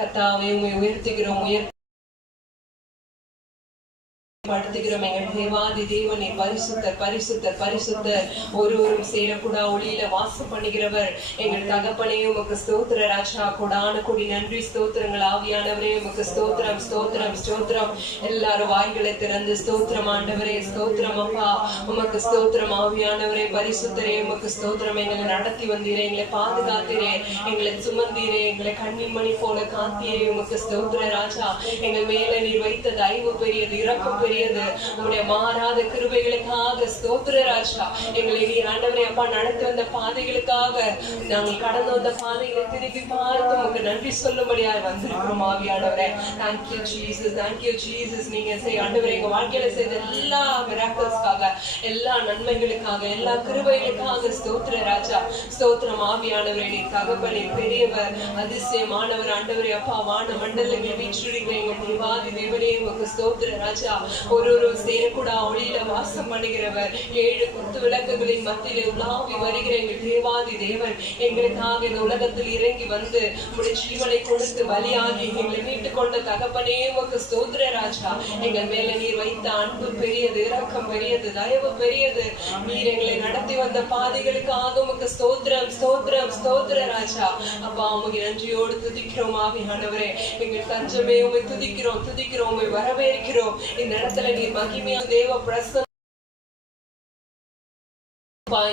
கர்த்தாவே உம்மை உயர்த்துகிறோம். படுத்துகிறோம். எங்கள் தேவாதி தேவனே, பரிசுத்தர் பரிசுத்தர் பரிசுத்தர், ஒருவரும் சேரக்கூடா ஒளியில வாசம் பண்ணுகிறவர் எங்கள் தகப்பனே, உமக்கு ஸ்தோத்திர ராஜா. கொடான கொடி நன்றி ஸ்தோத்திரங்கள். ஆவியானவரே உமக்கு ஸ்தோத்திரம் ஸ்தோத்திரம் ஸ்தோத்திரம். எல்லாரும் வாய்களை திறந்து ஸ்தோத்திரம் ஆண்டவரே, ஸ்தோத்திரம் அப்பா, உமக்கு ஸ்தோத்திரம். ஆவியானவரே பரிசுத்தரே உமக்கு ஸ்தோத்திரம். எங்களை நடத்தி வந்தீரே, எங்களை பாதுகாத்தீரே, எங்களை சுமந்தீரே, எங்களை கண்ணிமணி போல காத்தீரே, உமக்கு ஸ்தோத்திர ராஜா. எங்கள் மேல நீர் வைத்த தயவு பெரியது, இரக்கம் பெரியது. உம்முடைய மாறாத கிருபைகளுக்காக ஸ்தோத்திர ராஜா. எங்களை நீர் ஆண்டவரே அப்பா நடத்தி வந்த பாதைகளுக்காக, நாங்கள் கடந்து வந்த பாதைகளை திருப்பி பார்த்து உமக்கு நன்றி சொல்லும்படியாக வந்திருக்கிறோம். ஆவியானவரே, தேங்க்யூ ஜீசஸ், தேங்க்யூ ஜீசஸ். நீங்க ஆண்டவரே எங்க வாழ்க்கையில செய்த எல்லா மிராக்கிள்ஸ்க்காக, எல்லா நன்மைகளுக்காக, எல்லா கிருபைகளுக்காக ஸ்தோத்திர ராஜா. ஸ்தோத்திரம் ஆவியானவரே. நீ தகப்பனே, பெரியவர், அதிசயமானவர் ஆண்டவரே அப்பா. வான மண்டலங்கள் வீற்றிருக்கிற எங்கள் தேவாதி தேவனே உமக்கு ஸ்தோத்திர ராஜா. ஒரு சேரக்கூடா ஒளியில வாசம் பண்ணுகிறவர், 7 குத்து விளக்குகளின் மத்தியிலே உலாவி வருகிற எங்கள் தேவாதி தேவன், எங்களுக்காக இந்த உலகத்தில் இறங்கி வந்து உடைய ஜீவனை கொடுத்து பலியாகி எங்களை மீட்டுக் கொண்ட தகப்பனே உமக்கு ஸ்தோத்திர ராஜா. எங்கள் மேல நீர் வைத்த அன்பு பெரியது, இரக்கம் பெரியது, தயவு பெரியது. நீர் எங்களை நடத்தி வந்த பாதைகளுக்காக உமக்கு ஸ்தோத்திரம் ஸ்தோத்திரம் ஸ்தோத்திர ராஜா. அப்பா உமக்கு நன்றியோடு துதிக்கிறோம். ஆவியானவரே, எங்கள் தஞ்சமே உம்மை துதிக்கிறோம் துதிக்கிறோம், உம்மை வரவேற்கிறோம். இந்த இடத்துல நீர் மகிமையான தேவ பிரசன்னம்,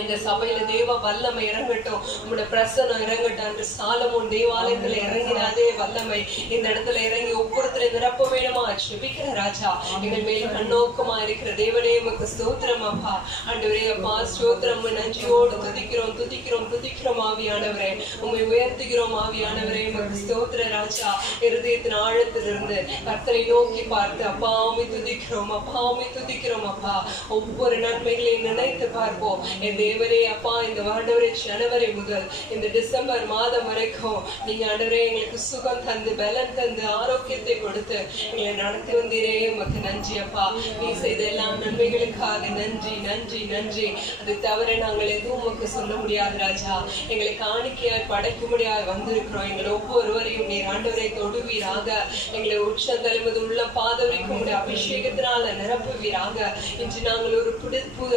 இந்த சபையில தேவ வல்லமை இறங்கட்டும், உங்களுடைய பிரசனம் இறங்கட்டும். என்று சாலமோன் தேவாலயத்துல இறங்கின அதே வல்லமை இந்த இடத்துல இறங்கி ஒவ்வொருத்தரை நிரப்ப வேணுமா ஜெபிக்கிற ராஜா. எங்கள் மேல கண்ணோக்கமா இருக்கிற தேவனே உமக்கு ஸ்தோத்திரம் அப்பா. ஆண்டவரே அப்பா ஸ்தோத்திரம். நன்றியோடு துதிக்கிறோம் துதிக்கிறோம் துதிக்கிறோம் ஆவியானவரே. உம்மை உயர்த்துகிறோம் ஆவியானவரே, உமக்கு ஸ்தோத்திர ராஜா. இருதயத்தின் ஆழத்திலிருந்து கர்த்தரை நோக்கி பார்த்து அப்பா உம்மை துதிக்கிறோம், அப்பா உம்மை துதிக்கிறோம் அப்பா. ஒவ்வொரு நன்மைகளையும் நினைத்து பார்ப்போம். என் தேவரே அப்பா, இந்த ஆண்டவரே ஜனவரி முதல் இந்த டிசம்பர் மாதம் வரைக்கும் நீங்க ஆண்டவரே எங்களுக்கு சுகம் தந்து, பலன் தந்து, ஆரோக்கியத்தை கொடுத்து எங்களை நடத்தி வந்தீரே, உமக்கு நன்றி அப்பா. நீ செய்த எல்லா நன்மைகளுக்காக நன்றி நன்றி நன்றி. அதை தவிர நாங்கள் எதுவும் உமக்கு சொல்ல முடியாது ராஜா. எங்களை காணிக்கையாய் படைக்கும்படியாய் வந்திருக்கிறோம். எங்களை ஒவ்வொருவரையும் நீர் ஆண்டவரை தொடுவீராக. எங்களை உச்சந்தலைமது உள்ள பாதவரைக்கும் உடைய அபிஷேகத்தினால நிரப்புவீராக. இன்று நாங்கள் ஒரு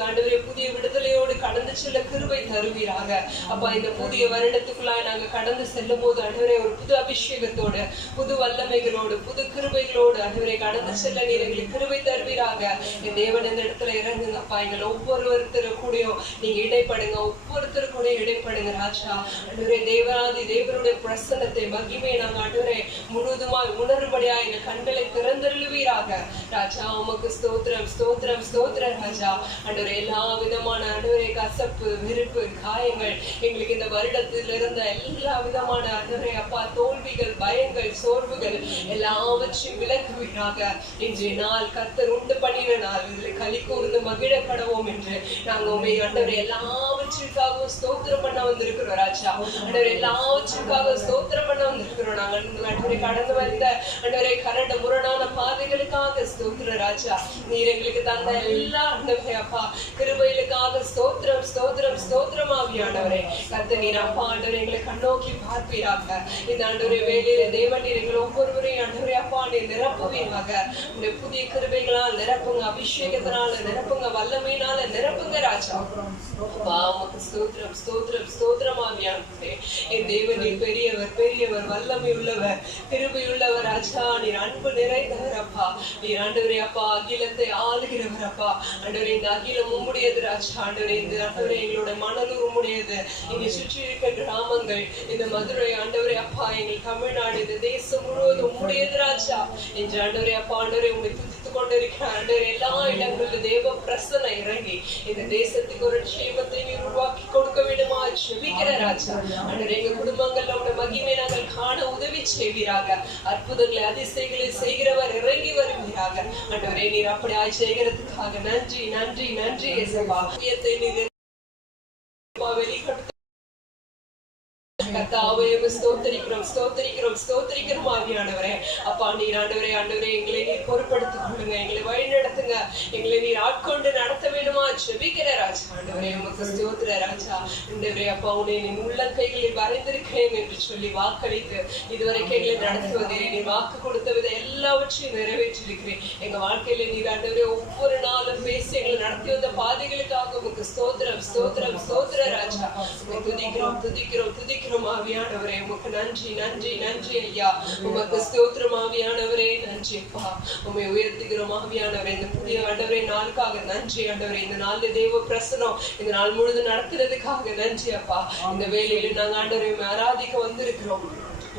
ஆண்டவரை புதிய விடுதலையோடு கடந்து செல்ல கிருபை தருவீராக அப்பா. இந்த புதிய வருடத்துக்குள்ளாய் நாங்கள் கடந்து செல்லும் போது ஆண்டவரே ஒரு புது அபிஷேகத்தோடு, புது வல்லமைகளோடு, புது கிருபைகளோடு ஆண்டவரை கடந்து செல்ல நீர் எங்களுக்கு கிருபை தருவீராக. என் தேவன் இந்த இடத்துல இறங்குங்க அப்பா. எங்கள் ஒவ்வொருத்தரு கூடயும் நீங்க இடைப்படுங்க, ஒவ்வொருத்தரு கூட இடைப்படுங்க ராஜா. ஆண்டவரே தேவராதி தேவனுடைய பிரசன்னத்தை, மகிமையை நாங்கள் ஆண்டவரே முழுவதுமாய் உணர்வுபடியா எங்கள் கண்களை திறந்தருளுவீராக ராஜா. உமக்கு ஸ்தோத்திரம் ஸ்தோத்திரம் ஸ்தோத்திர ராஜா. ஆண்டவரே எல்லா விதமான ஆண்டவரே கசப்பு, வெறுப்பு, காயங்கள், எங்களுக்கு இந்த வருடத்தில் இருந்த எல்லா விதமான ஆண்டவரே அப்பா தோல்விகள், பயங்கள், சோர்வுகள் எல்லாவற்றையும் விலக்குவீராக. இன்றைய நாள் கர்த்தர் உண்டு பண்ணின நாள், இதில் களி கூர்ந்து மகிழ கடவோம் என்று நாங்கள் உண்மை ஆண்டவரே எல்லாவற்றிற்காகவும் ஸ்தோத்திரம் பண்ண வந்திருக்கிறோம் ராஜா. ஆண்டவரே எல்லாவற்றிற்காக ஸ்தோத்திரம் பண்ண வந்திருக்கிறோம். நாங்கள் ஆண்டவரை கடந்து வந்த ஆண்டவரை கரண்ட முரணான பாதைகளுக்காக ஸ்தோத்திர ராஜா. நீர் எங்களுக்கு தந்த எல்லா ஆண்டவரே அப்பா கிருபைகளுக்காக ஸ்தோத்திரம் ஸ்தோத்திரம் ஸ்தோத்திரம் ஆவியானவரே. கர்த்தர் நீர் அப்பா ஆண்டவரே எங்களை கண்ணோக்கி பார்ப்பீராக. இந்த ஆண்டவரே வேலையில தேவன் நீர் எங்களை ஒவ்வொருவரையும் ஆண்டவரே அப்பா நீர் நிரப்புவீராக. உடைய புதிய கிருபைகளால் நிரப்புங்க, அபிஷேகத்தினால நிரப்புங்க, வல்லமையினால நிரப்புங்க ராஜா. அப்பா உமக்கு ஸ்தோத்திரம் ஸ்தோத்திரம் ஸ்தோத்திரம் ஆவியானவரே. என் தேவன் நீர் பெரியவர் பெரியவர், வல்லமை உள்ளவர், கிருபை உள்ளவர் ராஜா. நீர் அன்பு நிறைந்தவர் அப்பா. நீர் ஆண்டவரே அப்பா அகிலத்தை ஆளுகிறவர் அப்பா. ஆண்டவரே இந்த அகிலம் உம்முடையது ராஜா. ஆண்டவரே இந்த ஆண்டவரே எங்களோட மணலூர் உம்முடையது. இங்க சுற்றி இருக்க கிராமங்கள், இந்த மதுரை ஆண்டவரே அப்பா, எங்கள் தமிழ்நாடு, இந்த தேசம் முழுவதும் உம்முடையது ராஜா. என்று ஆண்டவரே அப்பா ஆண்டவரே உங்களை துதித்துக் கொண்டிருக்கிற ஆண்டவரே எல்லா இடங்களிலும் தேவ பிரசன்ன இறங்கி இந்த தேசத்துக்கு ஒரு க்ஷேமத்தை நீர் உருவாக்கி கொடுக்க வேண்டுமா ஜெபிக்கிற ராஜா. ஆண்டவரே எங்க குடும்பங்கள்ல உடைய மகிமை நாங்கள் காண உதவி செய்வீராக. அற்புதங்களை அதிசயங்களை செய்கிறவர் இறங்கி வருவீராக. ஆண்டவரே நீர் அப்படியாய் செய்கிறதுக்காக நன்றி நன்றி நன்றி இயேசுவா. வெளிப்படுத்த கர்த்தாவே ஸ்தோத்தரிக்கிறோம் ஸ்தோத்தரிக்கிறோம் ஸ்தோத்தரிக்கிறோம் ஆவியானவரே. அப்பா நீர் ஆண்டவரே ஆண்டவரே எங்களை நீர் பொறுப்படுத்திக் கொள்ளுங்க, எங்களை வழி நடத்துங்க, எங்களை நீர் ஆட்கொண்டு நடத்த வேண்டுமா ஜெபிக்கிற ராஜா. ஆண்டவரே உமக்கு ஸ்தோத்திர ராஜா. ஆண்டவரே அப்பா உன்னை நீ உள்ளங்கைகளில் வரைந்திருக்கிறேன் என்று சொல்லி வாக்களித்து இதுவரைக்கும் எங்களை நடத்துவதே நீர் வாக்கு கொடுத்த வித எல்லாவற்றையும் நிறைவேற்றிருக்கிறேன். எங்க வாழ்க்கையில நீர் ஆண்டவரே ஒவ்வொரு நாளும் பேசி எங்களை நடத்தி வந்த பாதைகளுக்காக உமக்கு ஸ்தோத்திரம் ஸ்தோத்திரம் ஸ்தோத்திர ராஜா. துதிக்கிறோம் துதிக்கிறோம் துதிக்கிறோம் ஆவியானவரே. உமக்கு நன்றி நன்றி நன்றி ஐயா. உமக்கு ஸ்தோத்திரம் ஆவியானவரே. நன்றி அப்பா. உம்மை உயர்த்துகிறோம் ஆவியானவரே. இந்த புதிய ஆண்டவரே நாளுக்காக நன்றி ஆண்டவரே. இந்த நாள்ல தேவ பிரசனம் இந்த நாள் முழுதும் நடத்துறதுக்காக நன்றி அப்பா. இந்த வேளையில நாங்க ஆண்டவரை ஆராதிக்க வந்திருக்கிறோம்.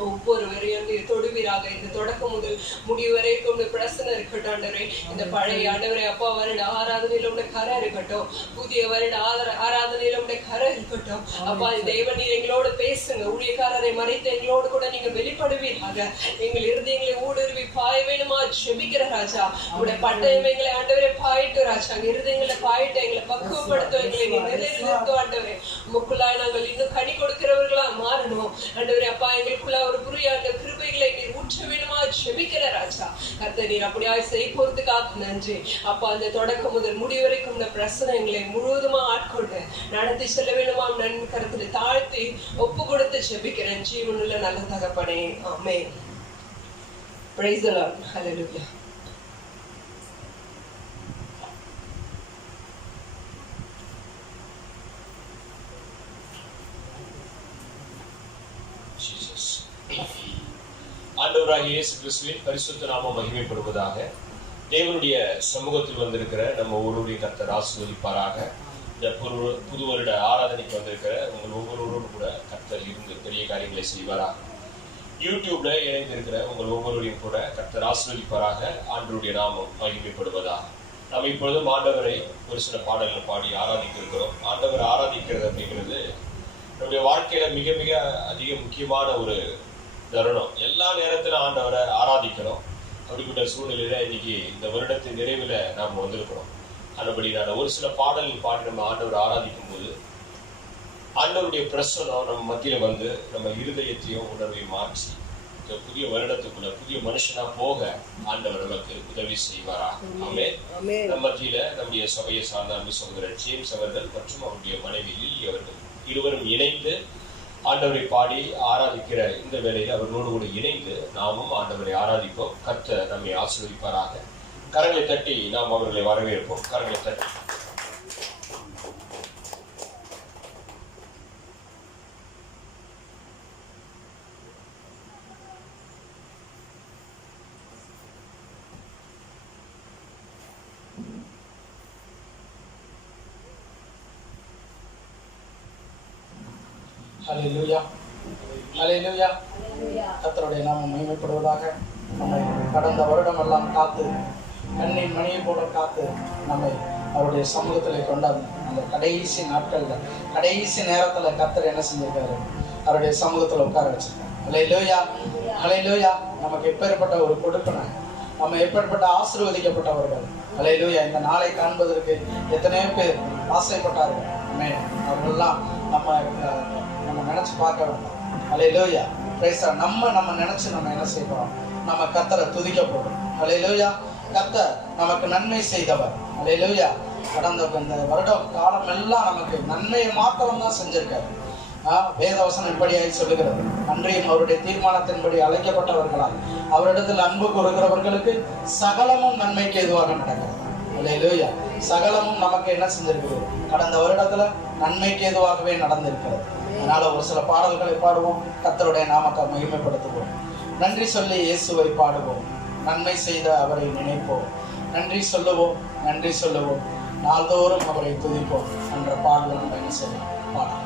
ஒவ்வொருவரையும் நீர் தொடுவீராக. இந்த தொடக்கம் முதல் முடிவு வரைக்கும் பிரசனம் இருக்கட்டும் ஆண்டவரே. இந்த பழைய ஆண்டவரே அப்பா வருட ஆராதனையில உடைய கரை இருக்கட்டும், புதிய வருட ஆராதனையில உடைய கரை இருக்கட்டும் அப்பா. தேவன் நீர் எங்களோட பேசுங்க, ஊழியக்காரரை மறைத்து எங்களோடு கூட நீங்க வெளிப்படுவீராக. எங்கள் இருதயங்களை ஊடுருவி பாய வேணுமா ஜெபிக்கிற ராஜா. உடைய பட்டயம் எங்களை ஆண்டவரே பாயிட்டு ராஜா. அங்க இருதயங்களை பாயிட்டு எங்களை பக்குவப்படுத்தும், எங்களை நீ நிலைநிறுத்தும் ஆண்டவரே. உமக்குள்ளாய் நாங்கள் இன்னும் கனி கொடுக்கிறவர்களா மாறணும் ஆண்டவரே அப்பா. எங்களுக்குள்ள ஒரு புரியாத கிருபைகளை நீர் ஊற்ற வேணுமா ஜெபிக்கிற ராஜா. கர்த்தர் நீர் அப்படியாய் செய்ய போறதுக்காக நன்றி அப்பா. அந்த தொடக்கம் முதல் முடிவு வரைக்கும் இந்த பிரசனம் எங்களை முழுவதுமா ஆட்கொண்டு நடத்தி செல்ல வேணுமா நன் கருத்துல தாழ்த்தி ஒப்பு கொடுத்து ஜெபிக்கிறேன் ஜீவனுள்ள நல்ல தகப்பனே. ஆமென். Praise the Lord. Hallelujah. ஆண்டவராகிய இயேசு கிறிஸ்துவின் பரிசுத்த நாமம் மகிமைப்படுவதாக. தேவனுடைய சமூகத்தில் வந்திருக்கிற நம்ம ஒவ்வொருவரையும் கர்த்தர் ஆசீர்வதிப்பாராக. இந்த புது வருட ஆராதனைக்கு வந்திருக்கிற உங்கள் ஒவ்வொருவரோடு கூட கர்த்தர் இருந்து பெரிய காரியங்களை செய்வாராக. யூடியூப்ல இணைந்திருக்கிற உங்கள் ஒவ்வொருவரையும் கூட கர்த்தர் ஆசீர்வதிப்பாராக. ஆண்டவருடைய நாமம் மகிமைப்படுவதாக. நாம் இப்பொழுதும் ஆண்டவரை ஒரு சில பாடல்கள் பாடி ஆராதிக்க இருக்கிறோம். ஆண்டவரை ஆராதிக்கிறது அப்படிங்கிறது நம்முடைய வாழ்க்கையில மிக மிக அதிக முக்கியமான ஒரு தருணம். எல்லா நேரத்திலும் ஆண்டவரை ஆராதிக்கிறோம். அப்படிப்பட்ட சூழ்நிலையில இன்னைக்கு இந்த வருடத்தின் நிறைவுல நாம் வந்திருக்கிறோம். அதுபடி நான் ஒரு சில பாடல்கள் பாடி நம்ம ஆண்டவரை ஆராதிக்கும் போது ஆண்டவருடைய பிரசனம் நம்ம மத்தியில வந்து நம்ம இருதயத்தையும் உணர்வையும் மாற்றி இந்த புதிய வருடத்துக்குள்ள புதிய மனுஷனா போக ஆண்டவர் நமக்கு உதவி செய்வாரா. ஆமென். நம்ம மத்தியில நம்முடைய சபையை சார்ந்த அன்பு சகோதரர் ஜேம்ஸ் அவர்கள் மற்றும் அவருடைய மனைவி லில்லி அவர்கள் இருவரும் இணைந்து ஆண்டவரை பாடி ஆராதிக்கிற இந்த வேளையில் அவர்களோடு கூட இணைந்து நாமும் ஆண்டவரை ஆராதிப்போம். கர்த்தர் நம்மை ஆசீர்வதிப்பாராக. கரங்களை தட்டி நாம் அவர்களை வரவேற்போம். கரங்களை தட்டி ஹல்லேலூயா ஹல்லேலூயா. கர்த்தருடைய நாமம் மகிமைப்படுவதாக. நம்மை கடந்த வருடம் எல்லாம் காத்து கண்ணின் மணியை போல காத்து நம்மை அவருடைய சமூகத்தில் கொண்டாந்து அந்த கடைசி நாட்களில் கடைசி நேரத்தில் கர்த்தர் என்ன செஞ்சிருக்காரு, அவருடைய சமூகத்தில் உட்கார வச்சிருக்காரு. ஹல்லேலூயா ஹல்லேலூயா. நமக்கு எப்பேற்பட்ட ஒரு கொடுப்பனை, நம்ம எப்பேற்பட்ட ஆசீர்வதிக்கப்பட்டவர்கள். ஹல்லேலூயா. இந்த நாளை காண்பதற்கு எத்தனையோ பேர் ஆசைப்பட்டார்கள். அவர்களெல்லாம் நம்ம நினைச்சு பார்க்க வேண்டாம். ஹல்லேலூயா. நம்ம நினைச்சு நம்ம என்ன செய்வோம், நம்ம கர்த்தரை துதிக்க போறோம். ஹல்லேலூயா. கர்த்தர் நமக்கு நன்மை செய்தவர். ஹல்லேலூயா. கடந்த இந்த வருட காலம் எல்லாம் நமக்கு நன்மையை மாத்திரம் தான் செஞ்சிருக்காரு. வேதவசனம் இப்படியாய் சொல்லுகிறது, அன்றையும் அவருடைய தீர்மானத்தின்படி அழைக்கப்பட்டவர்களால் அவரிடத்தில் அன்பு கூறுகிறவர்களுக்கு சகலமும் நன்மைக்கு எதுவாக நடக்கிறது. ஹல்லேலூயா. சகலமும் நமக்கு என்ன செஞ்சிருக்கிறது, கடந்த வருடத்துல நன்மைக்கு எதுவாகவே நடந்திருக்கிறது. அதனால ஒரு சில பாடல்களை பாடுவோம், கர்த்தருடைய நாமத்தை மகிமைப்படுத்துவோம். நன்றி சொல்லி இயேசுவை பாடுவோம், நன்மை செய்த அவரை நினைப்போம். நன்றி சொல்லுவோம், நன்றி சொல்லுவோம், நாள்தோறும் அவரை துதிப்போம் என்ற பாடல் நம்ம என்ன செய்யலாம், பாடலாம்.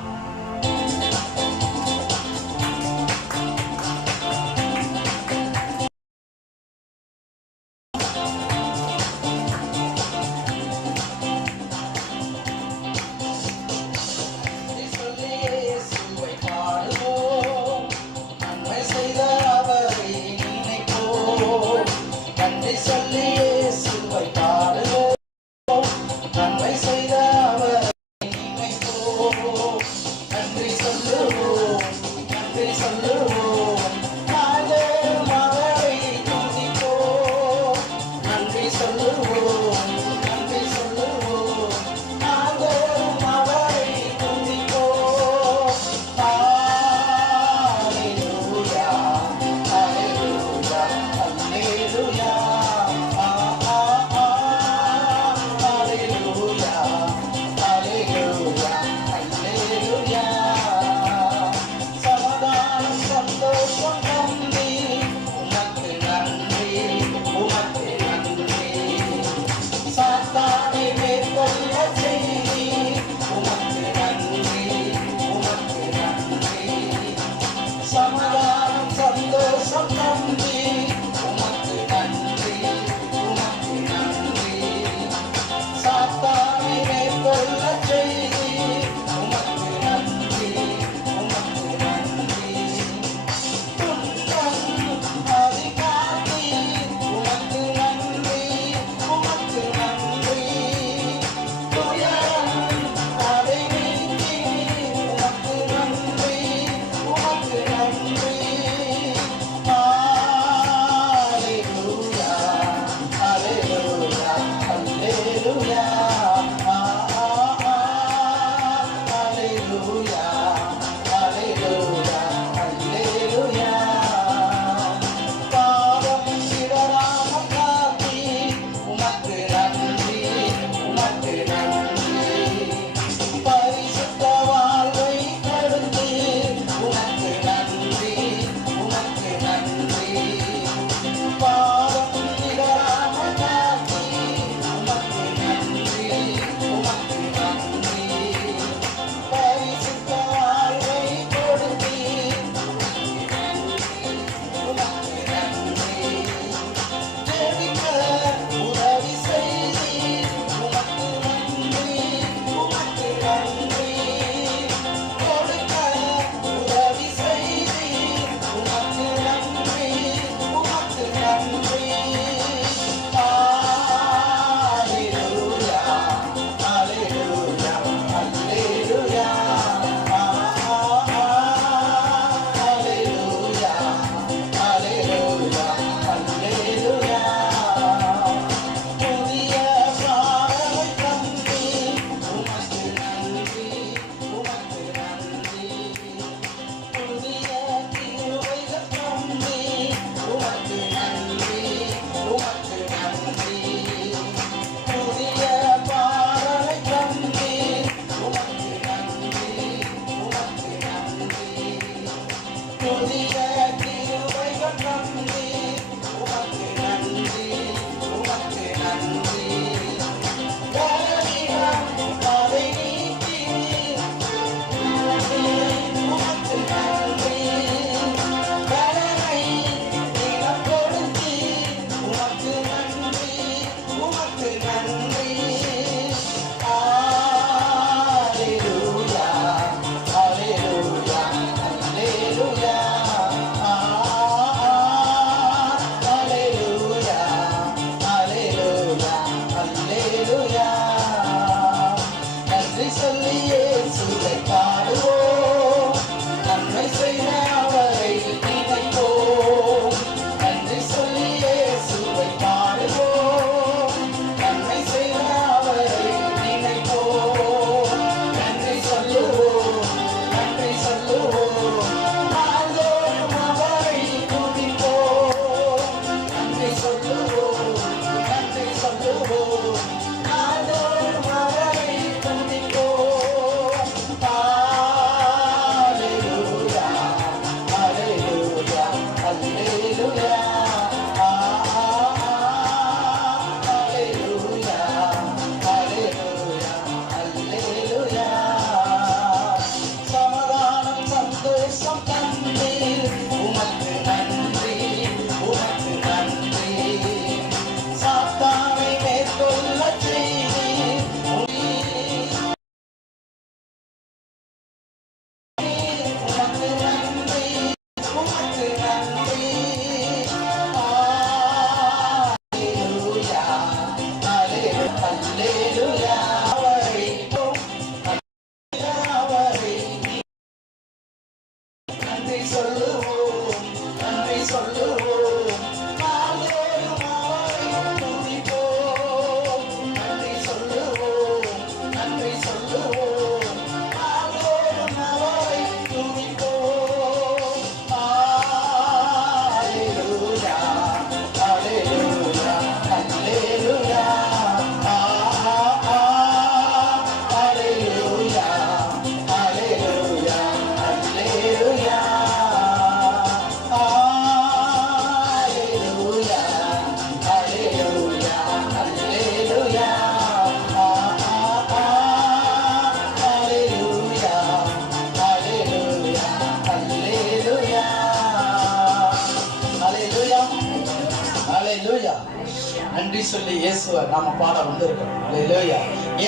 நன்றி சொல்லி இயேசுவை நாம பாட வந்திருக்கிறோம். அல்லேலூயா.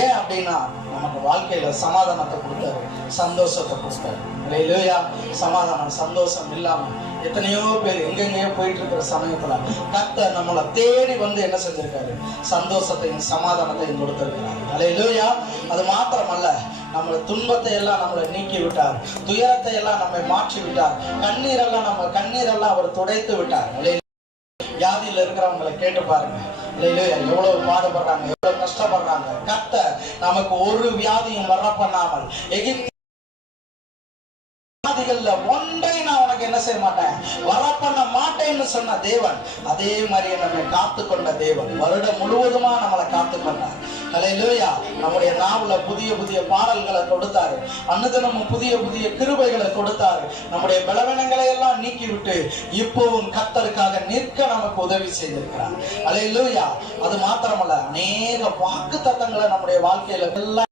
ஏன் அப்படின்னா நமக்கு வாழ்க்கையில சமாதானத்தை கொடுத்தாரு, சந்தோஷத்தை கொடுத்தாரு. அல்லேலூயா. சமாதானம் சந்தோஷம் இல்லாம எத்தனையோ பேர் எங்கெங்கயோ போயிட்டு இருக்கிற சமயத்துல கர்த்தர் நம்மளை தேடி வந்து என்ன செஞ்சிருக்காரு? சந்தோஷத்தையும் சமாதானத்தையும் கொடுத்திருக்கிறாரு. அல்லேலூயா. அது மாத்திரமல்ல, நம்மளை துன்பத்தை எல்லாம் நம்மளை நீக்கி விட்டார், துயரத்தை எல்லாம் நம்மை மாற்றி விட்டார், கண்ணீரெல்லாம் அவர் துடைத்து விட்டார். வியாதியில இருக்கிறவங்களை கேட்டு பாருங்க. அல்லேலூயா. எவ்வளவு பாடுபடுறாங்க, எவ்வளவு கஷ்டப்படுறாங்க. கர்த்தர் நமக்கு ஒரு வியாதியும் வர பண்ணாமல் எகிப்து ஒன்றை நான் உனக்கு என்ன செய்ய மாட்டேன், வர பண்ண மாட்டேன்னு சொன்ன தேவன் அதே மாதிரி நம்மை காத்து கொண்ட தேவன் வருடம் முழுவதுமா நம்மளை காத்து கொண்டார். அல்லேலூயா. நம்முடைய நாவல புதிய புதிய பாடல்களை கொடுத்தாரு, அனுதினமும் புதிய புதிய கிருபைகளை கொடுத்தாரு. நம்முடைய பலவீனங்களை எல்லாம் நீக்கி விட்டு இப்பவும் கர்த்தருக்காக நிற்க நமக்கு உதவி செய்திருக்கிறார். அல்லேலூயா. அது மாத்திரமல்ல, அநேக வாக்கு தத்தங்களை நம்முடைய வாழ்க்கையில எல்லாம்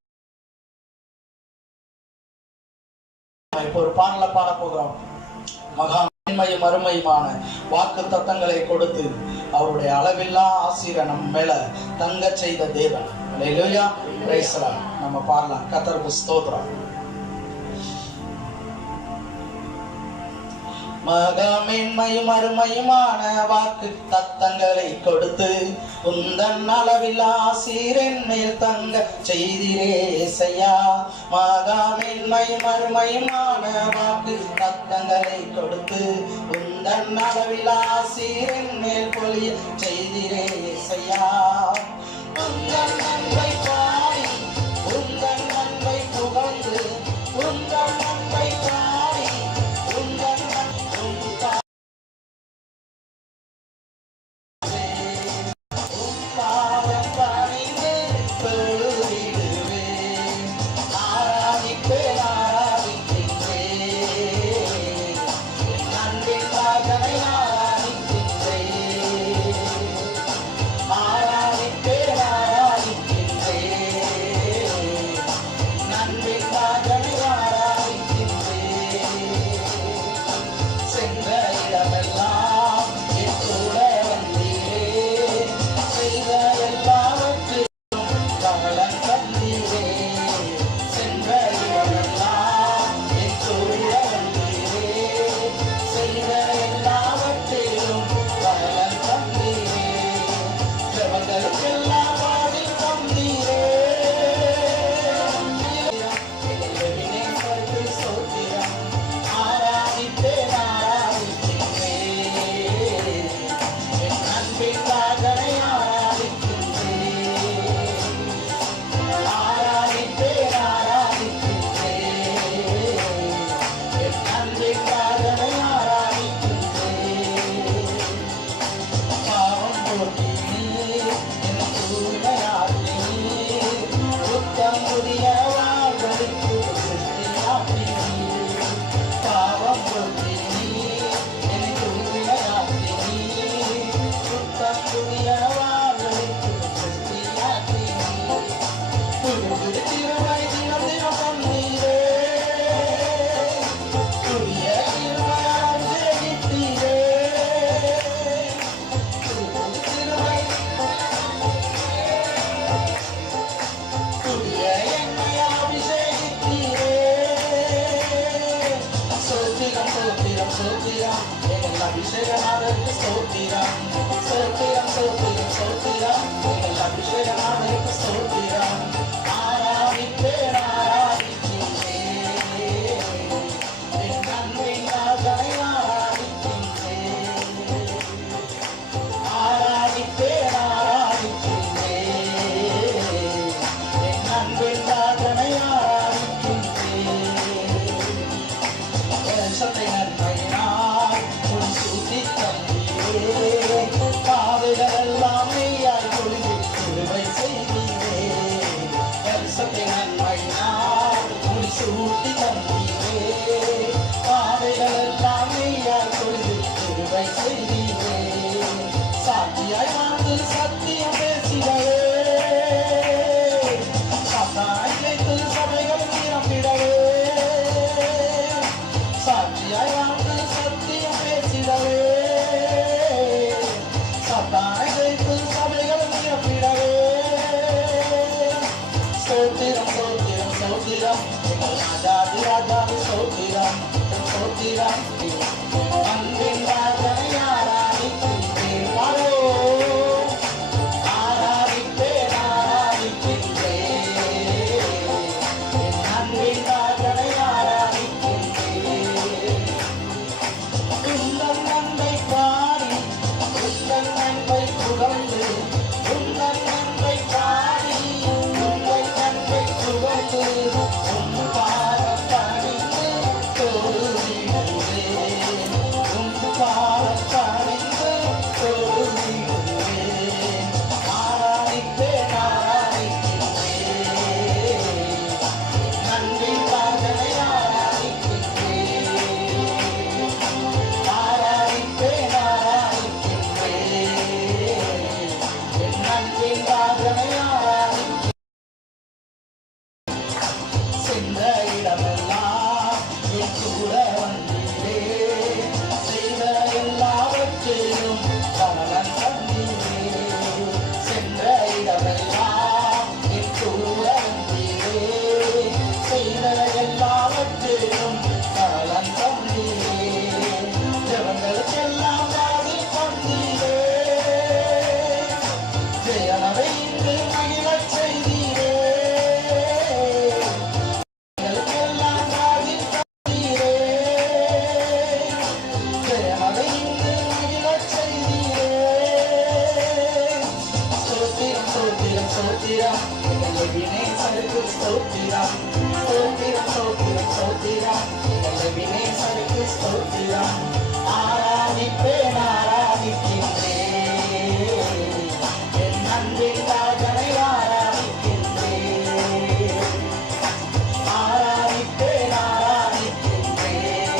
இப்போ ஒரு பாடலை பாட போகிறோம். மகாமையும் அருமையுமான வாக்கு தத்தங்களை கொடுத்து அவருடைய அளவில்லா ஆசீரை நம்ம மேல தங்க செய்த தேவன். அல்லேலூயா. Praise the Lord. நம்ம பாடலாம். கர்த்தருக்கு ஸ்தோத்திரம். மகமேன்மையும் அருமையுமான வாக்கு தத்தங்களை கொடுத்து உந்தன் அளவில் ஆசீரின் மேல் தங்க செய்திரே இயேசையா. மகமேன்மையும் அருமையுமான வாக்கு தத்தங்களை கொடுத்து உந்தன் அளவில் ஆசீரின் மேல் பொழிய செய்திரே இயேசையா. உந்தன் நன்மை பாடி உந்தன் நன்மை புகழ்ந்து உந்தன் நன்மை பாடி உந்தன் சபைகள் ஸ்தோத்திரம், ஸ்தோத்திரம், ஸ்தோத்திரம், ஸ்தோத்திரம். எங்கள் வினேசருக்கு ஸ்தோத்திரம். ஆராதிப்பேன், ஆராதிக்கின்றேன், என் அன்பின் ராஜனை ஆராதிக்கின்றேன். ஆராதிப்பேன், ஆராதிக்கின்றேன்,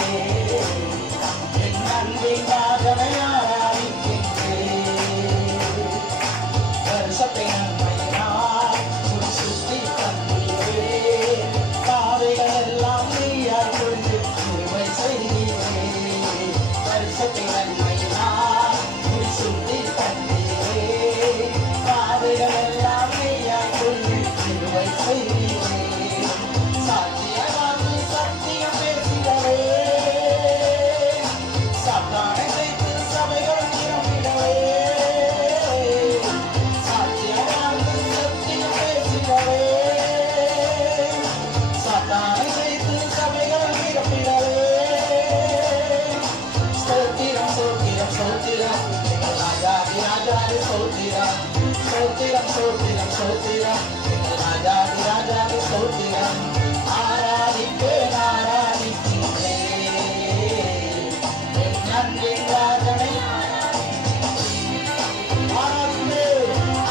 என் அன்பின் ராஜனை ஆராதிக்கின்றேன். வருஷத்தை நன்மையினால் ஒரு சுத்தி தந்தீரேன், பாதைகள் எல்லாம் நீயாய் புரிந்து கிருபை செய்தீரேன். வருஷத்தை நன்மையினால் ஒரு சுத்தி தந்தீரேன், பாதைகள் எல்லாம் நீயாய் புரிந்து கிருபை செய்தீரேன். சாட்சியமாகி சத்தியம் பேசிடவே, சாத்தானை வைத்து சபைகள் நிரம்பிடவே. சாட்சியமாகி சத்தியம் பேசிடவே, சாத்தானை வைத்து சபைகள் நிரம்பிடவே. ஸ்தோத்திரம், ஸ்தோத்திரம், ஸ்தோத்திரம், எங்கள் ராஜாதி ராஜாதி ஸ்தோத்திரம். ஸ்தோத்திரம், ஸ்தோத்திரம், ஸ்தோத்திரம், எங்கள் ராஜாதி ராஜாதி ஸ்தோத்திரம். ஆராதிப்பேன், ஆராதிக்கின்றேன், என் அன்பின் ராஜனை ஆராதிப்பேன்,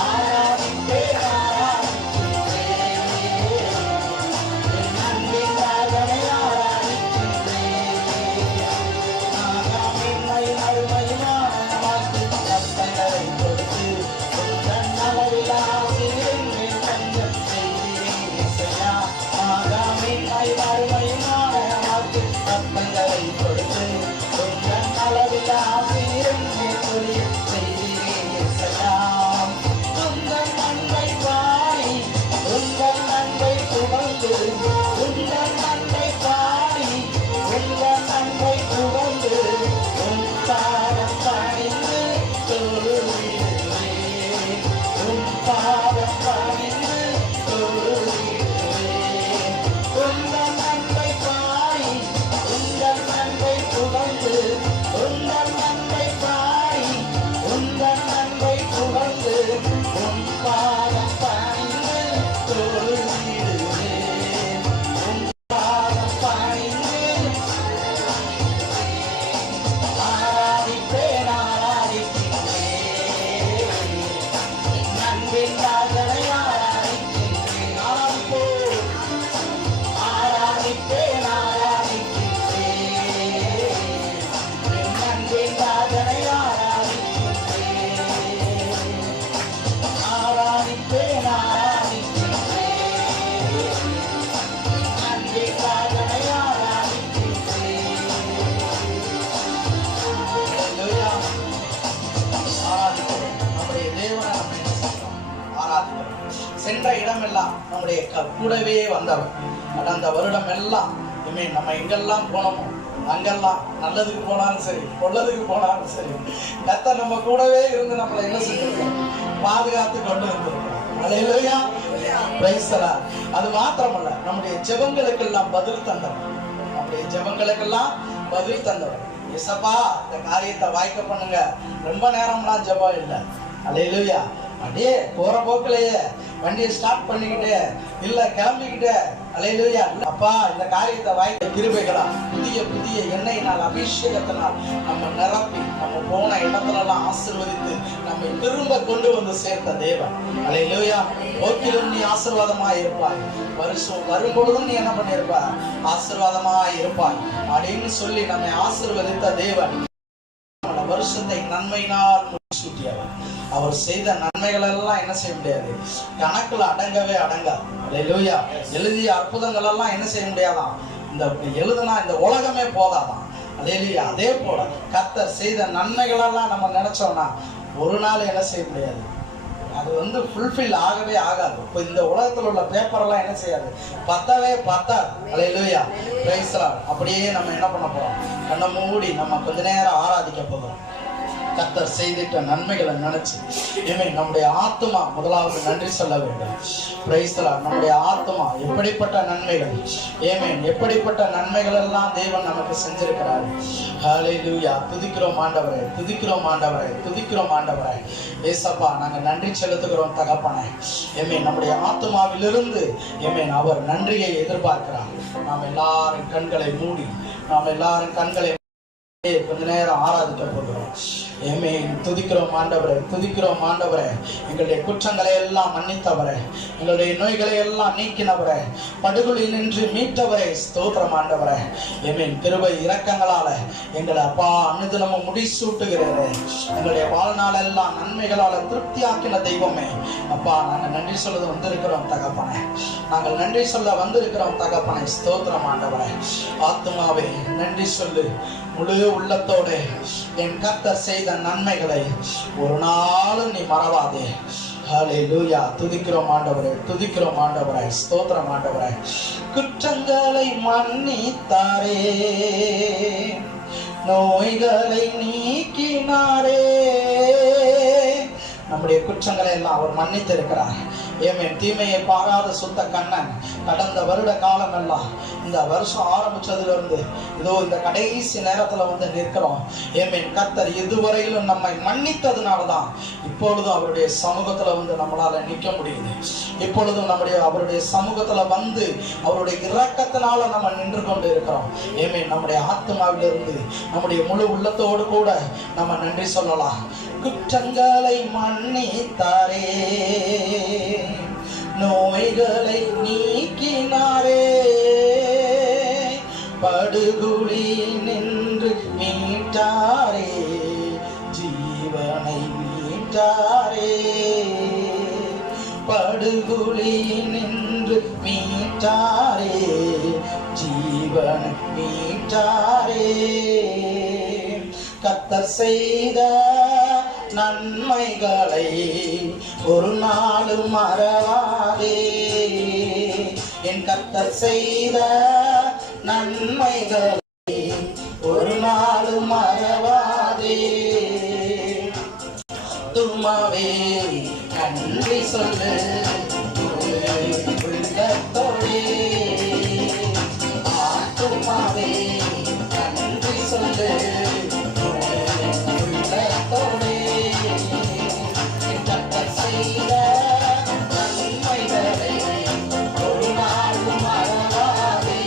ஆராதிப்பேன், ஆராதிக்கின்றேன், என் அன்பின் ராஜனை ஆராதிக்கின்றேன். ஆகாமின்மை அருமையான வாக்கு ரத்தங்களை கொடுத்து உந்தன் அளவிலா ஆசீர்வதின் மேல் தஞ்சம் செய்தீரே இயேசையா. ஆகாமின்மை அருமையான வாக்கு ரத்தங்களை கொடுத்து உந்தன் அளவிலா ஆசீர்வதின் மேல் பொழிய செய்தீரே இயேசையா. உந்தன் அன்பை பாடி, உந்தன் அன்பை புகழ்ந்து, உந்தன் அன்பை பாடி, உந்தன் அன்பை புகழ்ந்து, உன் பாதம் பணிந்து தொழுகிறேன், உன் பாதம் பணிந்து தொழுகிறேன். உந்தன் அன்பை பாடி, உந்தன் அன்பை புகழ்ந்து, உந்தன் அன்பை பாடி, உந்தன் அன்பை புகழ்ந்து, உன் பாதம் பணிந்து தொழுகிறேன், உன் பாதம் பணிந்து ஆராதிப்பேன், ஆராதிக்கின்றேன், என் அன்பின் ராஜனை ஆராதிக்கின்றேன். ஆராதிப்பேன், ஆராதிக்கின்றேன், என் அன்பின் ராஜனை ஆராதிக்கின்றேன். ஆராதிப்பேன், ஆராதிக்கின்றேன், என் அன்பின் ராஜனை ஆராதிக்கின்றேன். அல்லேலூயா. ஆராதிக்கிறோம். நம்முடைய தேவனை நம்ம என்ன செய்கிறோம்? ஆராதிக்கிறோம். சென்ற இடமெல்லாம் நம்முடைய கூடவே வந்தவர். கடந்த வருடம் எல்லாம் நம்ம எங்கெல்லாம் போனோமோ அங்கெல்லாம் நல்லதுக்கு போனாலும் சரி, கொள்ளதுக்கு போனாலும் சரி, கர்த்தர் நம்ம கூடவே இருந்து நம்மளை என்ன செஞ்சிருக்கோம்? பாதுகாத்து கொண்டு வந்திருக்கோம். அல்லேலூயா. Praise the Lord. அது மாத்திரமல்ல, நம்முடைய ஜெபங்களுக்கெல்லாம் பதில் தந்தவர். நம்முடைய ஜெபங்களுக்கெல்லாம் பதில் தந்தவர். இயேசப்பா, இந்த காரியத்தை வாய்க்க பண்ணுங்க. ரொம்ப நேரம்லாம் ஜெபம் இல்லை. அல்லேலூயா. அப்படியே போற போக்கிலேயே வண்டியை ஸ்டார்ட் பண்ணிக்கிட்டு இல்ல கிளம்பிக்கிட்டு அல்லேலூயா. அப்பா, இந்த காரியத்தை வாய்க்க கிருபைகளா புதிய புதிய எண்ணெயினால் அபிஷேகத்தினால் நம்ம நிரப்பி நம்ம போன இடத்துலலாம் ஆசீர்வதித்து நம்மை திரும்ப கொண்டு வந்து சேர்த்த தேவன். அல்லேலூயா. போக்கிலும் நீ ஆசீர்வாதமா இருப்பாய், வருஷம் வரும்பொழுதும் நீ என்ன பண்ணியிருப்பாய்? ஆசீர்வாதமா இருப்பாய் அப்படின்னு சொல்லி நம்மை ஆசீர்வதித்த தேவன். வருஷத்தை நன்மையினால் சூட்டியவர். அவர் செய்த நன்மைகள் எல்லாம் என்ன செய்ய முடியாது? கணக்குல அடங்கவே அடங்காது. அல்லேலூயா. எழுதிய அற்புதங்கள் எல்லாம் என்ன செய்ய முடியாதான்? இந்த எழுதுனா இந்த உலகமே போதாதான். அல்லேலூயா. அதே போல கர்த்தர் செய்த நன்மைகள் எல்லாம் நம்ம நினைச்சோம்னா ஒரு நாள் என்ன செய்ய முடியாது? அது ஃபுல்ஃபில் ஆகவே ஆகாது. இப்போ இந்த உலகத்தில் உள்ள பேப்பர் எல்லாம் என்ன செய்யாது? பத்தவே பத்தாது. அல்லேலூயா. Praise the Lord. அப்படியே நம்ம என்ன பண்ண போறோம்? கண்ணை மூடி நம்ம கொஞ்ச நேரம் ஆராதிக்க போகிறோம். கர்த்தர் செய்திட்ட நன்மைகளை நினைச்சு நம்முடைய ஆத்மா முதலாவது நன்றி சொல்ல வேண்டும். Price the Lord. நம்முடைய ஆத்மா எப்படிப்பட்ட நன்மைகள் எப்படிப்பட்ட நன்மைகள் எல்லாம் தேவன் நமக்கு செஞ்சிருக்கிறார். ஹல்லேலூயா. துதிக்கிறோம் ஆண்டவரே, துதிக்கிறோம் ஆண்டவரே, துதிக்கிறோம் ஆண்டவரே. ஏசப்பா, நாங்கள் நன்றி செலுத்துகிறோம் தகப்பனே. நம்முடைய ஆத்மாவிலிருந்து அவர் நன்றியை எதிர்பார்க்கிறார். நாம் எல்லாரும் கண்களை மூடி கொஞ்ச நேரம் ஆராதிக்க போகிறோம். துதிக்கிறோம் ஆண்டவரே, துதிக்கிறோம் ஆண்டவரே. எங்களுடைய குற்றங்களை எல்லாம் மன்னித்தவரே, எங்களுடைய நோய்களை எல்லாம் நீக்கினவரே, படுகொலில் நின்று மீட்டவரே, ஸ்தோத்திரம் ஆண்டவரே. கிருபை இரக்கங்களால எங்களை அப்பா அனுதினமும் முடிசூட்டுகிறே. எங்களுடைய வாழ்நாள் எல்லாம் நன்மைகளால திருப்தியாக்கின தெய்வமே அப்பா, நாங்கள் நன்றி சொல்ல வந்திருக்கிறோம் தகப்பனே. நாங்கள் நன்றி சொல்ல வந்திருக்கிறோம் தகப்பனே. ஸ்தோத்திரம் ஆண்டவரே. ஆத்துமாவே நன்றி சொல்லு, முழு உள்ளத்தோடு என் கர்த்தர் செய்த நன்மைகளை ஒரு நாளும் நீ மறவாதே. ஹல்லேலூயா. துதிக்கிறோம் ஆண்டவரே, துதிக்கிறோம் ஆண்டவரே, ஸ்தோத்திரம் ஆண்டவரே. குற்றங்களை மன்னித்தாரே, நோய்களை நீக்கினாரே. நம்முடைய குற்றங்களை எல்லாம் அவர் மன்னித்து இருக்கிறார். தீமையை பாராத சுத்த கண்ணன் கடந்த வருட காலம் எல்லாம் இந்த வருஷம் ஆரம்பிச்சதுல இருந்து இதோ இந்த கடைசி நேரத்துல நிற்கிறோம். கர்த்தர் இதுவரையிலும் நம்மை மன்னித்ததுனாலதான் இப்பொழுதும் அவருடைய சமூகத்துல நம்மளால நிற்க முடியுது. இப்பொழுதும் அவருடைய சமூகத்துல அவருடைய இரக்கத்தினால நம்ம நின்று கொண்டு இருக்கிறோம். நம்முடைய ஆத்மாவிலிருந்து நம்முடைய முழு உள்ளத்தோடு கூட நம்ம நன்றி சொல்லலாம். குற்றங்களை மன்னித்தாரே, நோய்களை நீக்கினாரே, படுகுழி நின்று மீட்டாரே, ஜீவனை மீட்டாரே, படுகுழி நின்று மீட்டாரே, ஜீவனை மீட்டாரே. கர்த்தர் செய்த நன்மைகளை ஒரு நாளும் மறவாதே. என் கர்த்தர் செய்த நன்மைகளை ஒரு நாளும் மறவாதே. துமாவே நன்றி சொல்லு உள்ளத்தோடே. ஆத்துமாவே நன்றி சொல்லு உள்ளத்தோடே. கர்த்தர் செய்த நன்மைகளை ஒரு நாளும் மறவாதே.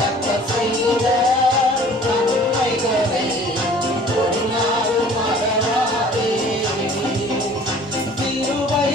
கர்த்தர் செய்த நன்மைகளை ஒரு நாளும் மறவாதே. கிருபை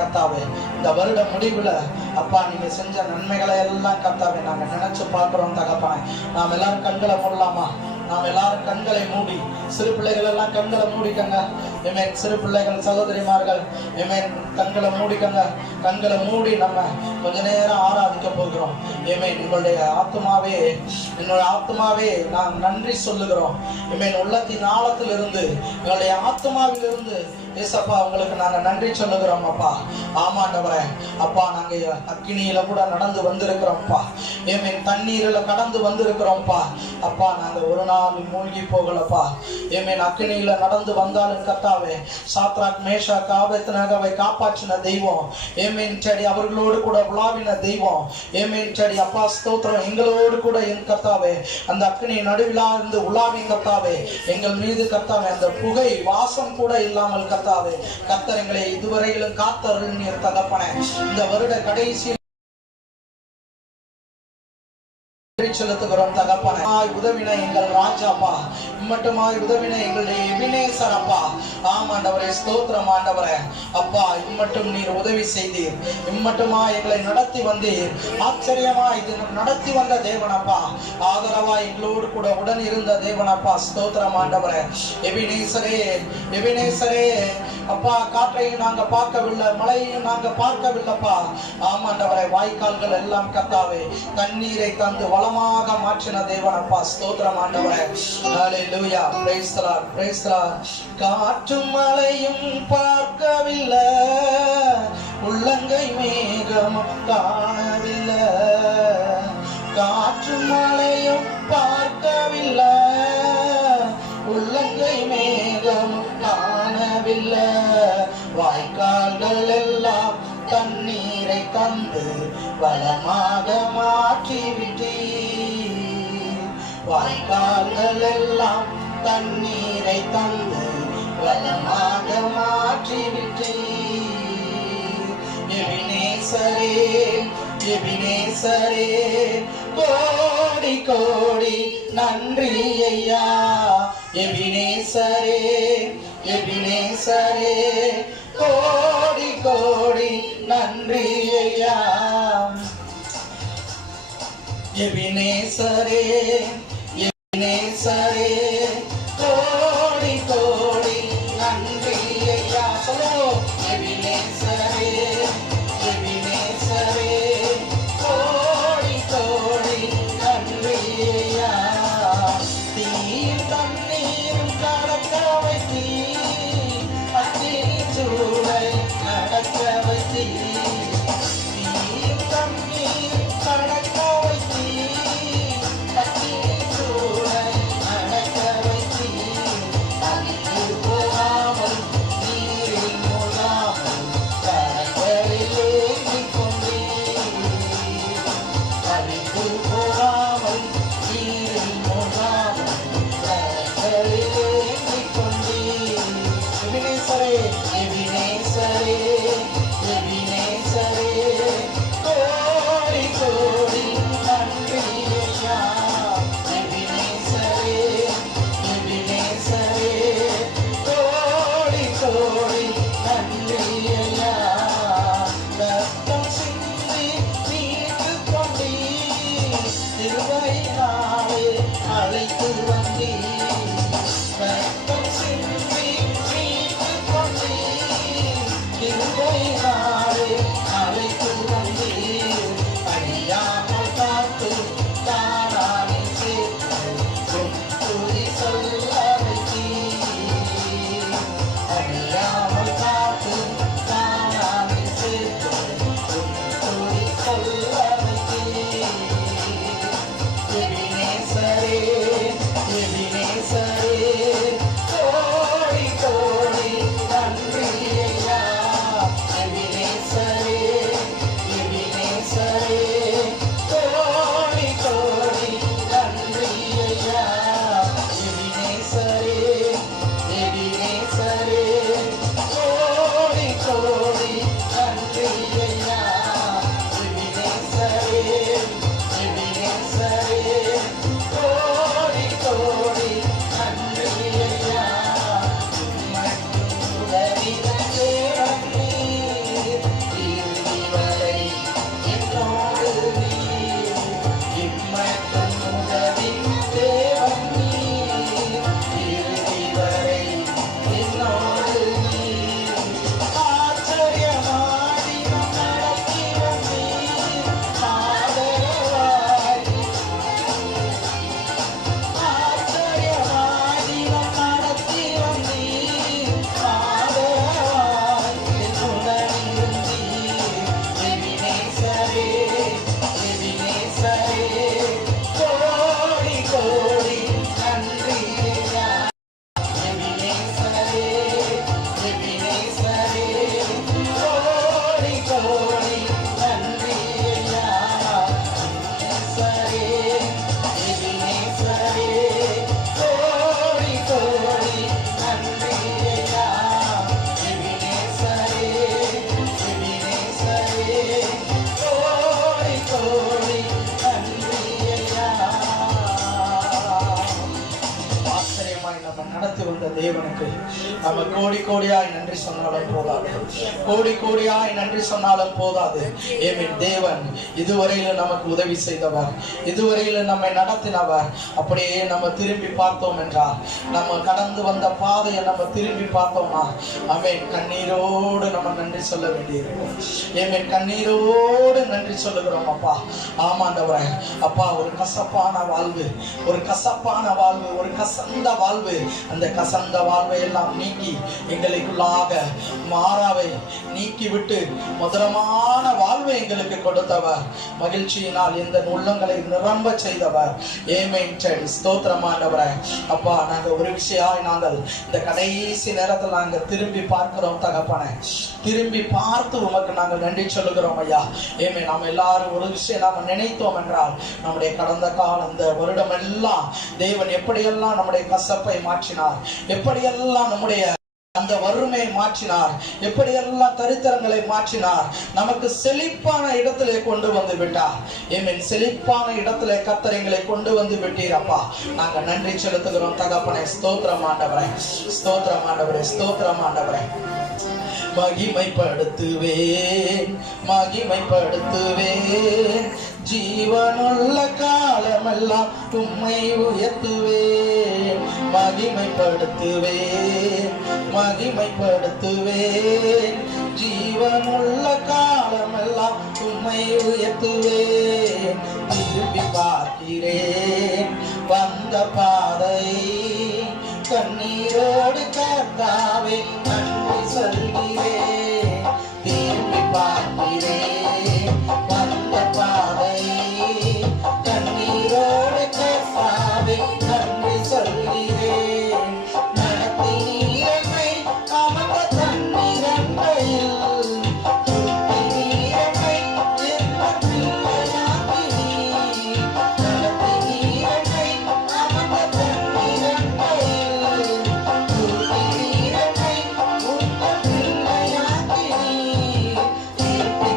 கர்த்தாவே இந்த வருட முடிவுல அப்பா நீங்க செஞ்ச நன்மைகளை எல்லாம் கர்த்தாவே நாங்க நினைச்சு பார்க்கிறோம் தகப்பனே. நாம் எல்லாரும் கண்களை மூடலாமா? நாம் எல்லாரும் கண்களை மூடி, சிறு பிள்ளைகள் எல்லாம் கண்களை மூடிக்கங்க. ஏமேன். சிறு பிள்ளைகள் சகோதரிமார்கள் ஏமேன், கண்களை மூடிக்கங்க. கண்களை மூடி நம்ம கொஞ்ச நேரம் ஆராதிக்க போகிறோம். ஏமேன். உங்களுடைய ஆத்மாவே, என்னுடைய ஆத்மாவே நான் நன்றி சொல்லுகிறோம். ஏமேன். உள்ளத்தின் ஆழத்தில் இருந்து, எங்களுடைய ஆத்மாவில் இருந்து ஏசப்பா உங்களுக்கு நாங்க நன்றி சொல்லுகிறோம் அப்பா. ஆமாண்டவரே அப்பா, நாங்க அக்கினியில கூட நடந்து வந்திருக்கிறோம்ப்பா. ஏமேன். தண்ணீரில கடந்து வந்திருக்கிறோம்ப்பா. அப்பா நாங்க ஒரு நாள் மூழ்கி போகலப்பா. ஏமேன். அக்கினியில நடந்து வந்தாலும் கர்த்தாவே சாத்ராக் மேஷாக் ஆபேத்நேகோவை காப்பாற்றின தெய்வம். ஏமேன் சடி அவர்களோடு கூட உலாவின தெய்வம். ஏமேன் சடி அப்பா ஸ்தோத்திரம். எங்களோடு கூட என் கர்த்தாவே அந்த அக்கினி நடுவிலா இருந்து உலாவி கர்த்தாவே எங்கள் மீது கர்த்தாவே அந்த புகை வாசம் கூட இல்லாமல் கர்த்தாவே கர்த்தர் எங்களை இதுவரையிலும் காத்தருள்நீர் தகப்பனே. இந்த வருட கடைசி செலுத்துகிறோம் தகப்பனே. உதவின எங்கள் ராஜாப்பா, இம்மட்டுமாய் உதவின எங்களுடைய எபினேசர் அப்பா. ஆமாண்டவரே ஸ்தோத்திரம் ஆண்டவரே அப்பா. இம்மட்டும் நீர் உதவி செய்தீர், இம்மட்டுமா எங்களை நடத்தி வந்தீர். ஆச்சரியமா இது நடத்தி வந்த தேவனப்பா, ஆதரவா எங்களோடு கூட உடன் இருந்த தேவனப்பா. ஸ்தோத்திரம் ஆண்டவரே. எபினேசரே, எபினேசரே அப்பா. காற்றையும் நாங்க பார்க்கவில்லை, மழையையும் நாங்க பார்க்கவில்லைப்பா. ஆமாண்டவரே வாய்க்கால்கள் எல்லாம் கர்த்தாவே தண்ணீரை தந்து வளமாக மாற்றின தேவனப்பா. ஸ்தோத்திரம் ஆண்டவரே. ஹல்லேலூயா. Praise the Lord, praise the Lord. காற்றும் மழையும் பார்க்கவில்லை, உள்ளங்கை மேகம் காணவில்லை. காற்றும் மழையும் பார்க்கவில்லை, உள்ளங்கை மேகம் காணவில்லை. வாய்க்கால்கள் எல்லாம் தண்ணீரை தந்து வளமாக மாற்றிவிட்டீர். வாய்க்கால்கள் எல்லாம் தண்ணீரை தந்து வளமாக மாற்றிவிட்டீர். எபினேசரே, எபினேசரே கோடி கோடி நன்றி ஐயா. எபினேசரே, எபினேசரே கோடி கோடி நன்றி ஐயா. எபினேசரே, எபினேசரே கோடி கோடி நன்றி ஐயா. சொல்லுவோம். எபினேசரே, எபினேசரே கோடி கோடி நன்றி ஐயா. தீர் தண்ணீரும் கடக்க வைத்தீர், அக்கினி சூளை நடக்க வைத்தீர். தீர் தண்ணீர் கடக்க வைத்தீர், அக்கினி சூளை நடக்க வைத்தீர். தேவனுக்கு நம்ம கோடி கோடியாய் நன்றி சொன்னாலும் போதாது. கோடி கோடியாய் நன்றி சொன்னாலும் போதாது. ஏமேன். தேவன் இதுவரையில நமக்கு உதவி செய்தவர், இதுவரையில நம்மை நடத்தினவர். அப்படியே நம்ம திரும்பி பார்த்தோம் என்றால், நம்ம கடந்து வந்த பாதையை நம்ம திரும்பி பார்த்தோம்னா, ஆமென், கண்ணீரோடு நம்ம நன்றி சொல்ல வேண்டியிருக்கும். ஏமேன். கண்ணீரோடு நன்றி சொல்லுகிறோம் அப்பா. ஆமாண்டவரே, அப்பா, ஒரு கசப்பான வாழ்வு, ஒரு கசப்பான வாழ்வு, ஒரு கசந்த வாழ்வு, அந்த கசந்த வாழ்வை எல்லாம் நீக்கி எங்களுக்குள்ளாக மாறாவை நீக்கிவிட்டு மதுரமான வாழ்வை எங்களுக்கு கொடுத்தவர், மகிழ்ச்சியினால் இந்த உள்ளங்களை நிரம்ப செய்தவர். ஏமேன். ஸ்தோத்திரமாண்டவரே. அப்பா, நாங்கள் ஒரு விஷயம் நாங்கள் இந்த கடைசி நேரத்தில் நாங்கள் திரும்பி பார்க்கிறோம் தகப்பனே. திரும்பி பார்த்து உமக்கு நாங்கள் நன்றி சொல்லுகிறோம் ஐயா. ஏமே, நாம் எல்லாரும் ஒரு விஷயம் நாம் நினைத்தோம் என்றால், நம்முடைய கடந்த காலம் இந்த வருடம் எல்லாம் தேவன் எப்படியெல்லாம் நம்முடைய கசப்பை மாற்றினார், எப்படியெல்லாம் நம்முடைய அந்த வறுமையை மாற்றினார், எப்படியெல்லாம் தரித்திரங்களை மாற்றினார், நமக்கு செழிப்பான இடத்திலே கொண்டு வந்து விட்டார். ஏமேன். செழிப்பான இடத்திலே கர்த்தர் எங்களை கொண்டு வந்து விட்டீரப்பா. நாங்கள் நன்றி செலுத்துகிறோம் தகப்பனே. ஸ்தோத்திரம் ஆண்டவரே, ஸ்தோத்திரம் ஆண்டவரே, ஸ்தோத்திரம் ஆண்டவரே. மகிமைப்படுத்துவேன், மகிமைப்படுத்துவேன், ஜீவனுள்ள காலமெல்லாம் உம்மை உயர்த்துவேன். மகிமைப்படுத்துவேன், மகிமைப்படுத்துவேன், ஜீவனுள்ள காலமெல்லாம் உம்மை உயர்த்துவேன். திரும்பி பார்க்கிறேன் வந்த பாதை, கண்ணீரோடு கர்த்தாவே நன்றி சொல்கிறேன். திரும்பி பார்க்கிறேன் வந்த பாதை, கண்ணீரோடு கர்த்தாவே நன்றி சொல்கிறேன். நடத்தினீரமை அமர்ந்த தண்ணீரண்டையில், தூக்கினீரமை என்ற பிள்ளையாக்கினீர். நடத்தினீரமை அமர்ந்த தண்ணீரண்டையில், தூக்கினீரமை உந்த பிள்ளையாக்கினீர். திருப்பி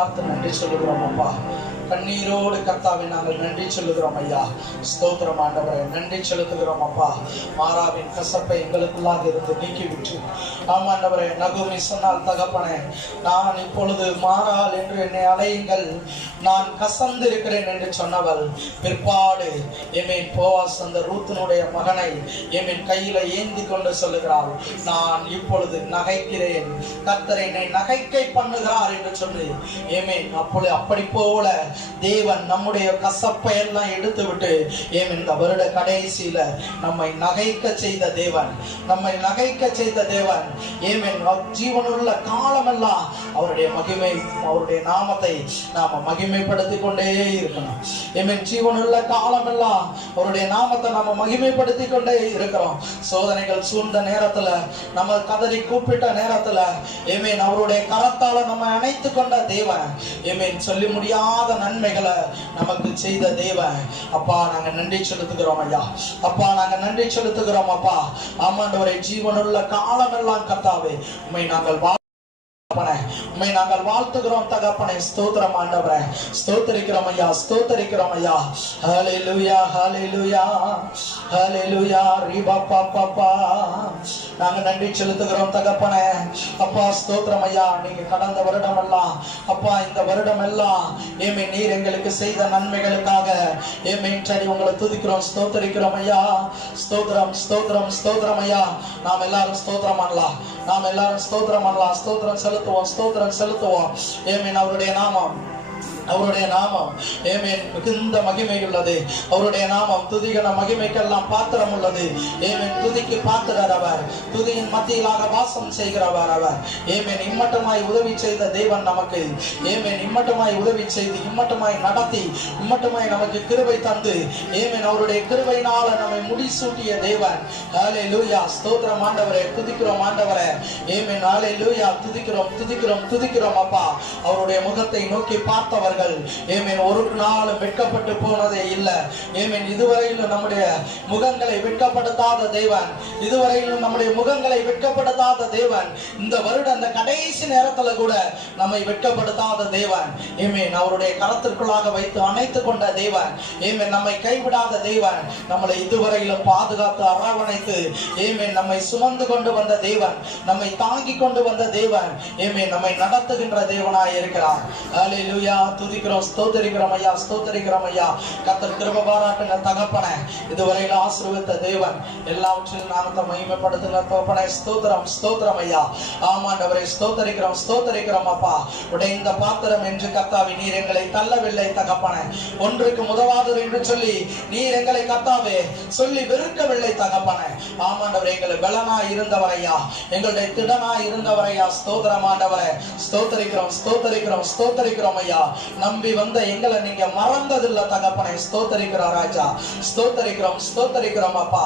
பார்த்து நன்றி சொல்லுகிறோம் அப்பா. கண்ணீரோடு கர்த்தாவே நாங்கள் நன்றி சொல்லுகிறோம் ஐயா. ஸ்தோத்திரம் ஆண்டவரே, நன்றி செலுத்துகிறோம் அப்பா. மாறாவின் கசப்பை எங்களுக்குள்ளாக இருந்து நீக்கிவிட்டு, ஆமாண்டவரே, நகுமி சொன்னால் தகப்பனே, நான் இப்பொழுது மாறாள் என்று என்னை அழையுங்கள், நான் கசந்து இருக்கிறேன் என்று சொன்னவள் பிற்பாடு எமேன் போவாஸ் அந்த ரூத்தினுடைய மகனை எமேன் கையில ஏந்தி கொண்டு சொல்லுகிறாள், நான் இப்பொழுது நகைக்கிறேன், கர்த்தர் என்னை நகைக்கை பண்ணுகிறார் என்று சொல்லி ஏமேன் அப்பொழுது அப்படி போல தேவன் நம்முடைய கசப்பை எல்லாம் எடுத்து விட்டு இந்த வருட கடைசியில நம்மை நகைக்க செய்த தேவன், நம்மை நகைக்க செய்த தேவன் ஜீவனுள்ள காலமெல்லாம் அவருடைய மகிமை, அவருடைய நாமத்தை நாம மகிமைப்படுத்தி கொண்டே இருக்கணும். ஜீவனுள்ள காலமெல்லாம் அவருடைய நாமத்தை நாம மகிமைப்படுத்தி கொண்டே இருக்கிறோம். சோதனைகள் சூழ்ந்த நேரத்துல, நம்ம கதறி கூப்பிட்ட நேரத்துல அவருடைய கரத்தால நம்ம அணைத்து கொண்ட தேவன், சொல்லி முடியாத நன்மைகளை நமக்கு செய்த தேவன். அப்பா நாங்க நன்றி செலுத்துகிறோம் ஐயா. அப்பா நாங்க நன்றி செலுத்துகிறோம் அப்பா. ஆமாண்டவரே, ஜீவனுள்ள காலமெல்லாம் கர்த்தாவே உம்மை நாங்கள் உம்மை நாங்கள் வாழ்த்துகிறோம் தகப்பனே. ஸ்தோத்திரம் ஆண்டவரே, ஸ்தோத்திரிக்கிறோம் ஐயா, ஸ்தோத்திரிக்கிறோம் ஐயா. ஹல்லேலூயா, ஹல்லேலூயா, ஹல்லேலூயா. ரிபப்பப்பா நாங்க நன்றி செலுத்துகிறோம் தகப்பனே. அப்பா ஸ்தோத்திரம் ஐயா. நீங்க கடந்த வருடம் எல்லாம் அப்பா, இந்த வருடம் எல்லாம் நீர் எங்களுக்கு செய்த நன்மைகளுக்காக சரி உங்களை துதிக்கிறோம், ஸ்தோத்திரிக்கிறோம் ஐயா. ஸ்தோத்திரம், ஸ்தோத்திரம், ஸ்தோத்திரம் ஐயா. நாம் எல்லாரும் ஸ்தோத்திரம் பண்ணலாம், நாம் எல்லாரும் ஸ்தோத்திரம் பண்ணலாம். ஸ்தோத்திரம் செலுத்துவோம், ஸ்தோத்திரம் செலுத்துவோம். அவருடைய நாமம், அவருடைய நாமம் மிகுந்த மகிமை உள்ளது. அவருடைய நாமம் துதிகன மகிமைக்கெல்லாம் பாத்திரம் உள்ளது. துதிக்கு பாத்திரர் அவர், துதியின் மத்தியிலாக வாசம் செய்கிறவர் அவர். இம்மட்டமாய் உதவி செய்த தேவன் நமக்கு, இம்மட்டமாய் உதவி செய்து, இம்மட்டமாய் நடத்தி, இம்மட்டமாய் நமக்கு கிருபை தந்து, அவருடைய கிருபையினால நம்மை முடிசூட்டிய தேவன். ஹல்லேலூயா, ஸ்தோத்திரம் ஆண்டவரே, துதிக்கிறோம் ஆண்டவரே. ஹல்லேலூயா, துதிக்கிறோம், துதிக்கிறோம், துதிக்கிறோம் அப்பா. அவருடைய முகத்தை நோக்கி பார்த்தவர்கள் ஒரு நாளும் வெட்கப்பட்டு போனதே இல்லை. இதுவரையிலும் நம்முடைய முகங்களை வெட்கப்படுத்தாத தேவன், இதுவரையிலும் நம்முடைய முகங்களை வெட்கப்படுத்தாத தேவன், இந்த வருடம் அந்த கடைசி நேரத்துல கூட நம்மை வெட்கப்படுத்தாத தேவன். அவருடைய கரத்திற்குள்ளாக வைத்து அணைத்து கொண்ட தேவன். நம்மை கைவிடாத தேவன், நம்மளை இதுவரையிலும் பாதுகாத்து அரவணைத்து நம்மை சுமந்து கொண்டு வந்த தேவன், நம்மை தாங்கி கொண்டு வந்த தேவன், நம்மை நடத்துகின்ற தேவனாய் இருக்கிறார். ஹல்லேலூயா, துதிக்கிறோம், ஸ்தோத்திரிக்கிறோம் ஐயா, ஸ்தோத்திரிக்கிறோம் ஐயா. கர்த்தர் கிருபை பாராட்டுங்க தகப்பனே. இதுவரையில ஆசீர்வதித்த தேவன், எல்லாவற்றிலும் நாமத்தை மகிமைப்படுத்துங்க தகப்பனே. ஸ்தோத்திரம், ஸ்தோத்திரம் ஐயா. ஆமாண்டவரே, ஸ்தோத்திரிக்கிறோம், ஸ்தோத்திரிக்கிறோம் அப்பா. உடைந்த பாத்திரம் என்று கர்த்தாவே நீர் எங்களை தள்ளவில்லை தகப்பனே. ஒன்றுக்கு உதவாதவர் என்று சொல்லி நீர் எங்களை கர்த்தாவே சொல்லி வெறுக்கவில்லை தகப்பனே. ஆமாண்டவரே, எங்களை பலனாய் இருந்தவரையா, எங்களுடைய திடனாய் இருந்தவரையா. ஸ்தோத்திரம் ஆண்டவரே, ஸ்தோத்திரிக்கிறோம், ஸ்தோத்திரிக்கிறோம், ஸ்தோத்திரிக்கிறோம் ஐயா. நம்பி வந்த எங்களை நீங்க மறந்ததில்லை தகப்பனை. ஸ்தோத்திரிக்கிற ராஜா, ஸ்தோத்திரிக்கிறோம், ஸ்தோத்திரிக்கிறோம் அப்பா.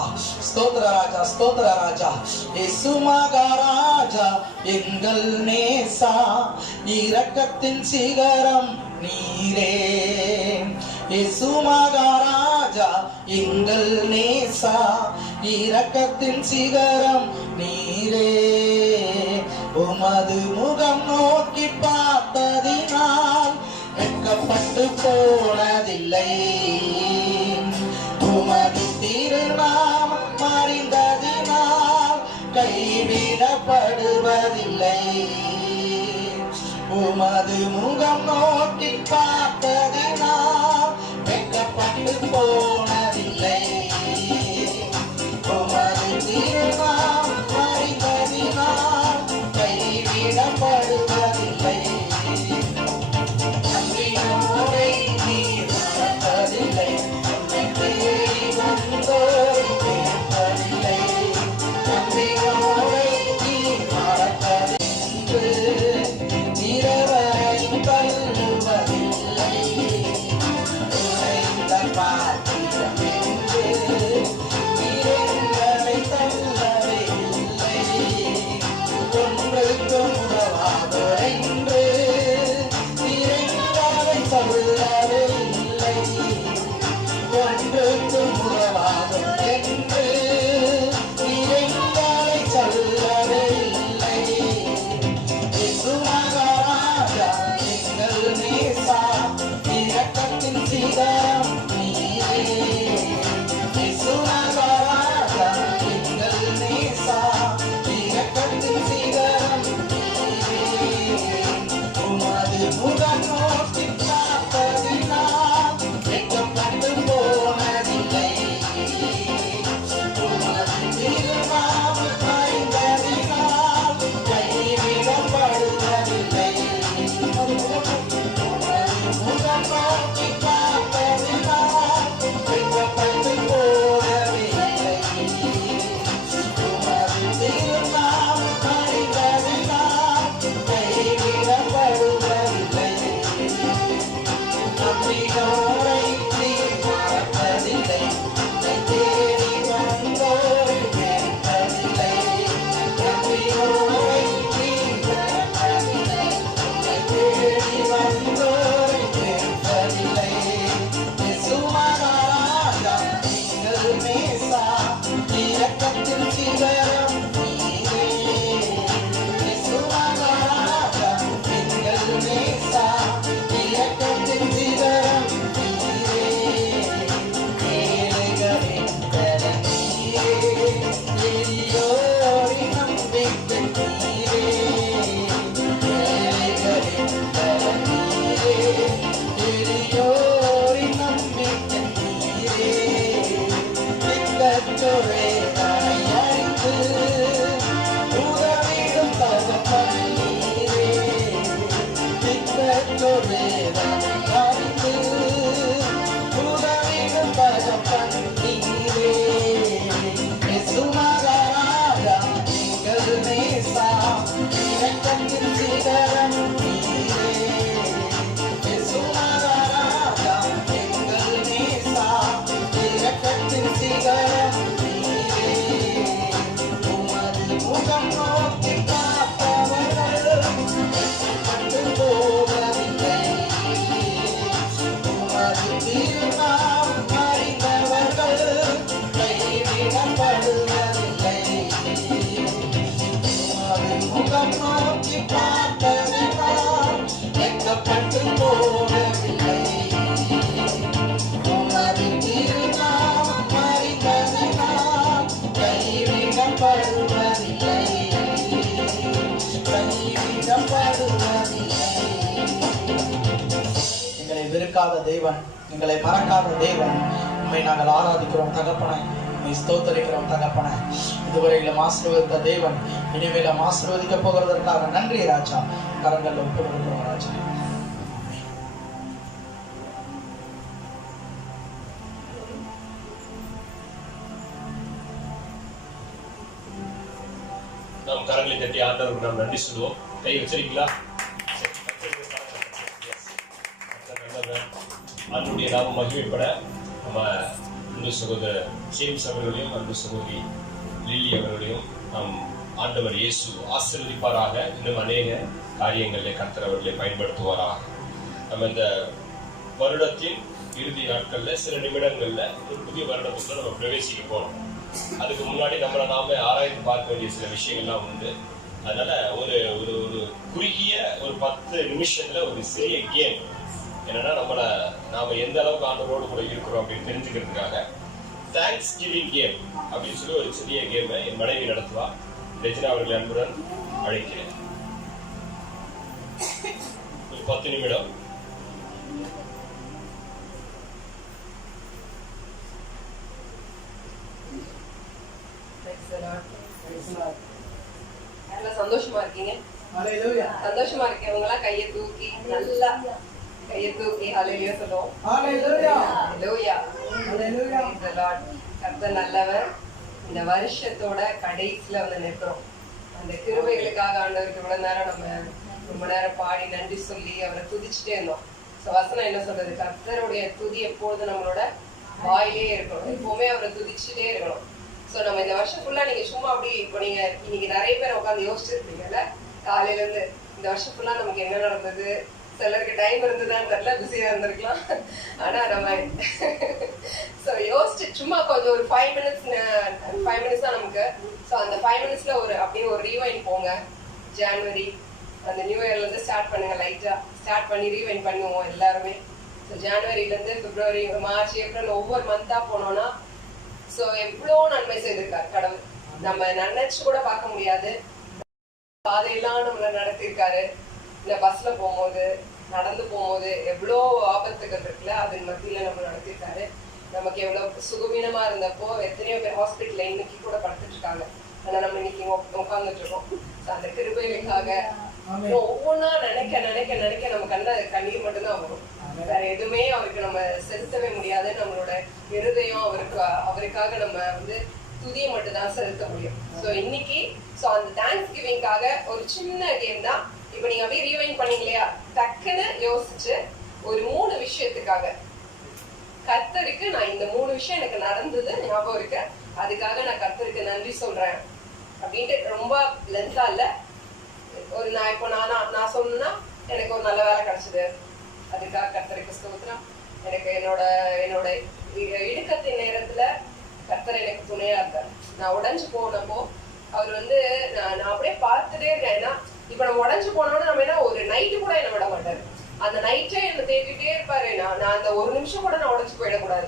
ஸ்தோத்திர ராஜா, ஸ்தோத்திர ராஜா. இயேசு மகாராஜா எங்கள் நேசா, இரக்கத்தின் சிகரம் நீரே. இயேசு மகாராஜா எங்கள் நேசா, இரக்கத்தின் சிகரம் நீரே. உமது முகம் நோக்கி பார்த்ததினால் வெட்கப்பட்டு போனதில்லை, உமது திருநாமம் அறிந்ததினால் கைவிடப்படுவதில்லை. உமது முகம் நோக்கி பார்த்ததினால் வெட்கப்பட்டு போனதில்லை, உமது திருநாமம் அறிந்ததினால் கைவிடப்படுவதில்லை. நன்றியோரை நீ மறப்பதில்லை, நன்றியை வந்தோரை கேட்பதில்லை. நன்றியோரை நீ மறப்பதில்லை, நிறவரை தள்ளுவதில்லை. உறைந்த பாத்திரம் கைவிடப்படுவதில்லை, கைவிடப்படுவதில்லை. எங்களை வெறுக்காத தேவன், எங்களை மறக்காத தேவன், உண்மை நாங்கள் ஆராதிக்கிறோம் தகப்பனை, உண்மை ஸ்தோத்தரிக்கிறோம் தகப்பனை. இதுவரையிலும் ஆசீர்வதித்த தேவன் இனிமேலும் ஆசீர்வதிக்க போகிறதற்காக நன்றி ராஜா. கரங்கள் ஒப்புக்கொடுக்கிறோம் ராஜா. நாம் கரங்களை தட்டி ஆண்டவருக்கு நாம் நன்றி சொல்லுவோம். கை வச்சிருக்கீங்களா? ஆண்டுடைய நாமம் மகிமைப்பட நம்ம அன்பு சகோதரர் ஜேம்ஸ் அவர்களையும் அன்பு சகோதரி லில்லி அவர்களையும் நம் ஆண்டவர் இயேசு ஆசீர்வதிப்பாராக. இன்னும் அநேக காரியங்களிலே கர்த்தர் அவர்களை பயன்படுத்துவாராக. நம்ம இந்த வருடத்தின் இறுதி நாட்கள்ல சில நிமிடங்கள்ல ஒரு புதிய வருடத்துக்குள்ள நம்ம பிரவேசிக்க போறோம். அதுக்கு முன்னாடி நம்மளை நாம ஆராய்ந்து பார்க்க வேண்டிய சில விஷயங்கள்லாம் உண்டு. அதனால ஒரு ஒரு ஒரு குறுகிய ஒரு 10 நிமிஷத்துல ஒரு சிறிய கேம் என்னன்னா, நாம எந்த அளவுக்கு ஆண்டவரோடு கூட இருக்கிறோம் அப்படின்னு தெரிஞ்சுக்கிறதுக்காக தேங்க்ஸ் கிவிங் கேம் அப்படின்னு சொல்லி ஒரு சிறிய கேமை என் மனைவி நடத்துவா. ரெஜினா அவர்களை அன்புடன் அழைக்கிறேன். ஒரு 10 நிமிடம். சந்தோஷமா இருக்கீங்க? சந்தோஷமா இருக்கவங்களா கையை தூக்கி நல்லா கையை தூக்கி ஹல்லேலூயா சொல்லுவோம். ஹல்லேலூயா. Praise the Lord. கர்த்தர் நல்லவர். இந்த வருஷத்தோட கடைசியில வந்து நிற்கிறோம். அந்த கிருபைகளுக்காக ஆண்டவருக்கு இவ்வளவு நேரம் நம்ம ரொம்ப நேரம் பாடி நன்றி சொல்லி அவரை துதிச்சுட்டே இருந்தோம். வசனம் என்ன சொல்றது? கர்த்தருடைய துதி எப்பொழுதும் நம்மளோட வாயிலே இருக்கணும். எப்பவுமே அவரை துதிச்சுட்டே இருக்கணும். நம்ம இந்த வருஷம் ஃபுல்லா நீங்க சும்மா அப்படி இப்போ நீங்க இன்னைக்கு நிறைய பேர் உட்காந்து யோசிச்சிருப்பீங்கல்ல, காலையில இருந்து இந்த வருஷம் ஃபுல்லா நமக்கு என்ன நடந்தது. சிலருக்கு டைம் இருந்ததுன்னு தெரியல, பிஸியா இருந்திருக்கலாம். ஆனா நம்ம யோசிச்சு சும்மா கொஞ்சம் ஒரு 5 மினிட்ஸ் தான் நமக்கு. அந்த 5 மினிட்ஸ்ல அப்படியே ஒரு ரீவைண்ட் போங்க. ஜனவரி அந்த நியூ இயர்ல இருந்து ஸ்டார்ட் பண்ணுங்க. லைட்டா ஸ்டார்ட் பண்ணி ரீவைண்ட் பண்ணுவோம் எல்லாருமே. ஜனவரில இருந்து பிப்ரவரி, மார்ச், ஏப்ரல் ஒவ்வொரு மந்தா போனோம்னா எவ்வளோ நன்மை செய்திருக்காரு கடவுள். நம்ம நினைச்சு கூட பார்க்க முடியாது. பாதையெல்லாம் நம்மள நடத்திருக்காரு. இந்த பஸ்ல போகும்போது, நடந்து போகும்போது எவ்வளோ ஆபத்துகள் இருக்குல்ல, அதன் மத்தியில நம்ம நடத்திருக்காரு. நமக்கு எவ்வளவு சுகவீனமா இருந்தப்போ எத்தனையோ பேர் ஹாஸ்பிட்டல்ல இன்னைக்கு கூட படுத்துட்டு இருக்காங்க. ஆனா நம்ம இன்னைக்கு உட்கார்ந்துட்டு இருக்கோம். அந்த கிருபைகளுக்காக ஒவ்வொன்னா நினைக்க நினைக்க நினைக்க நம்ம கண்ணீர் மட்டும்தான் வரும். வேற எதுவுமே அவருக்கு நம்ம செலுத்தவே முடியாது. நம்மளோட இருதயம் அவருக்காக நம்ம வந்து துதியை மட்டும் தான் செலுத்த முடியும். இன்னைக்கு அந்த தேங்க்ஸ் கிவிங்காக ஒரு சின்ன கேம் தான். இப்ப நீங்க அப்படியே ரீவைண்ட் பண்ணீங்க இல்லையா, டக்குன்னு யோசிச்சு ஒரு 3 விஷயத்துக்காக கர்த்தருக்கு நான் இந்த 3 விஷயம் எனக்கு நடந்தது ஞாபகம் இருக்கு, அதுக்காக நான் கர்த்தருக்கு நன்றி சொல்றேன் அப்படின்ட்டு ரொம்ப லென்த்தா இல்ல. ஒரு நான் சொன்னா எனக்கு ஒரு நல்ல வேலை கிடைச்சது, அதுக்காக கர்த்தருக்கு ஸ்தோத்திரம். எனக்கு என்னோட இடுக்கத்தின் நேரத்துல கர்த்தர் எனக்கு துணையா இருக்காரு. நான் உடைஞ்சு போனப்போ அவர் வந்து நான் அப்படியே பார்த்துட்டே இருக்கேன். ஏன்னா இப்ப நம்ம உடைஞ்சு போனோம்னா நம்ம என்ன ஒரு நைட்டு கூட என்ன விட மாட்டாரு. அந்த நைட்டே என்ன தேடிட்டே இருப்பாரு. நான் அந்த ஒரு நிமிஷம் கூட நான் உடைஞ்சு போயிடக்கூடாது.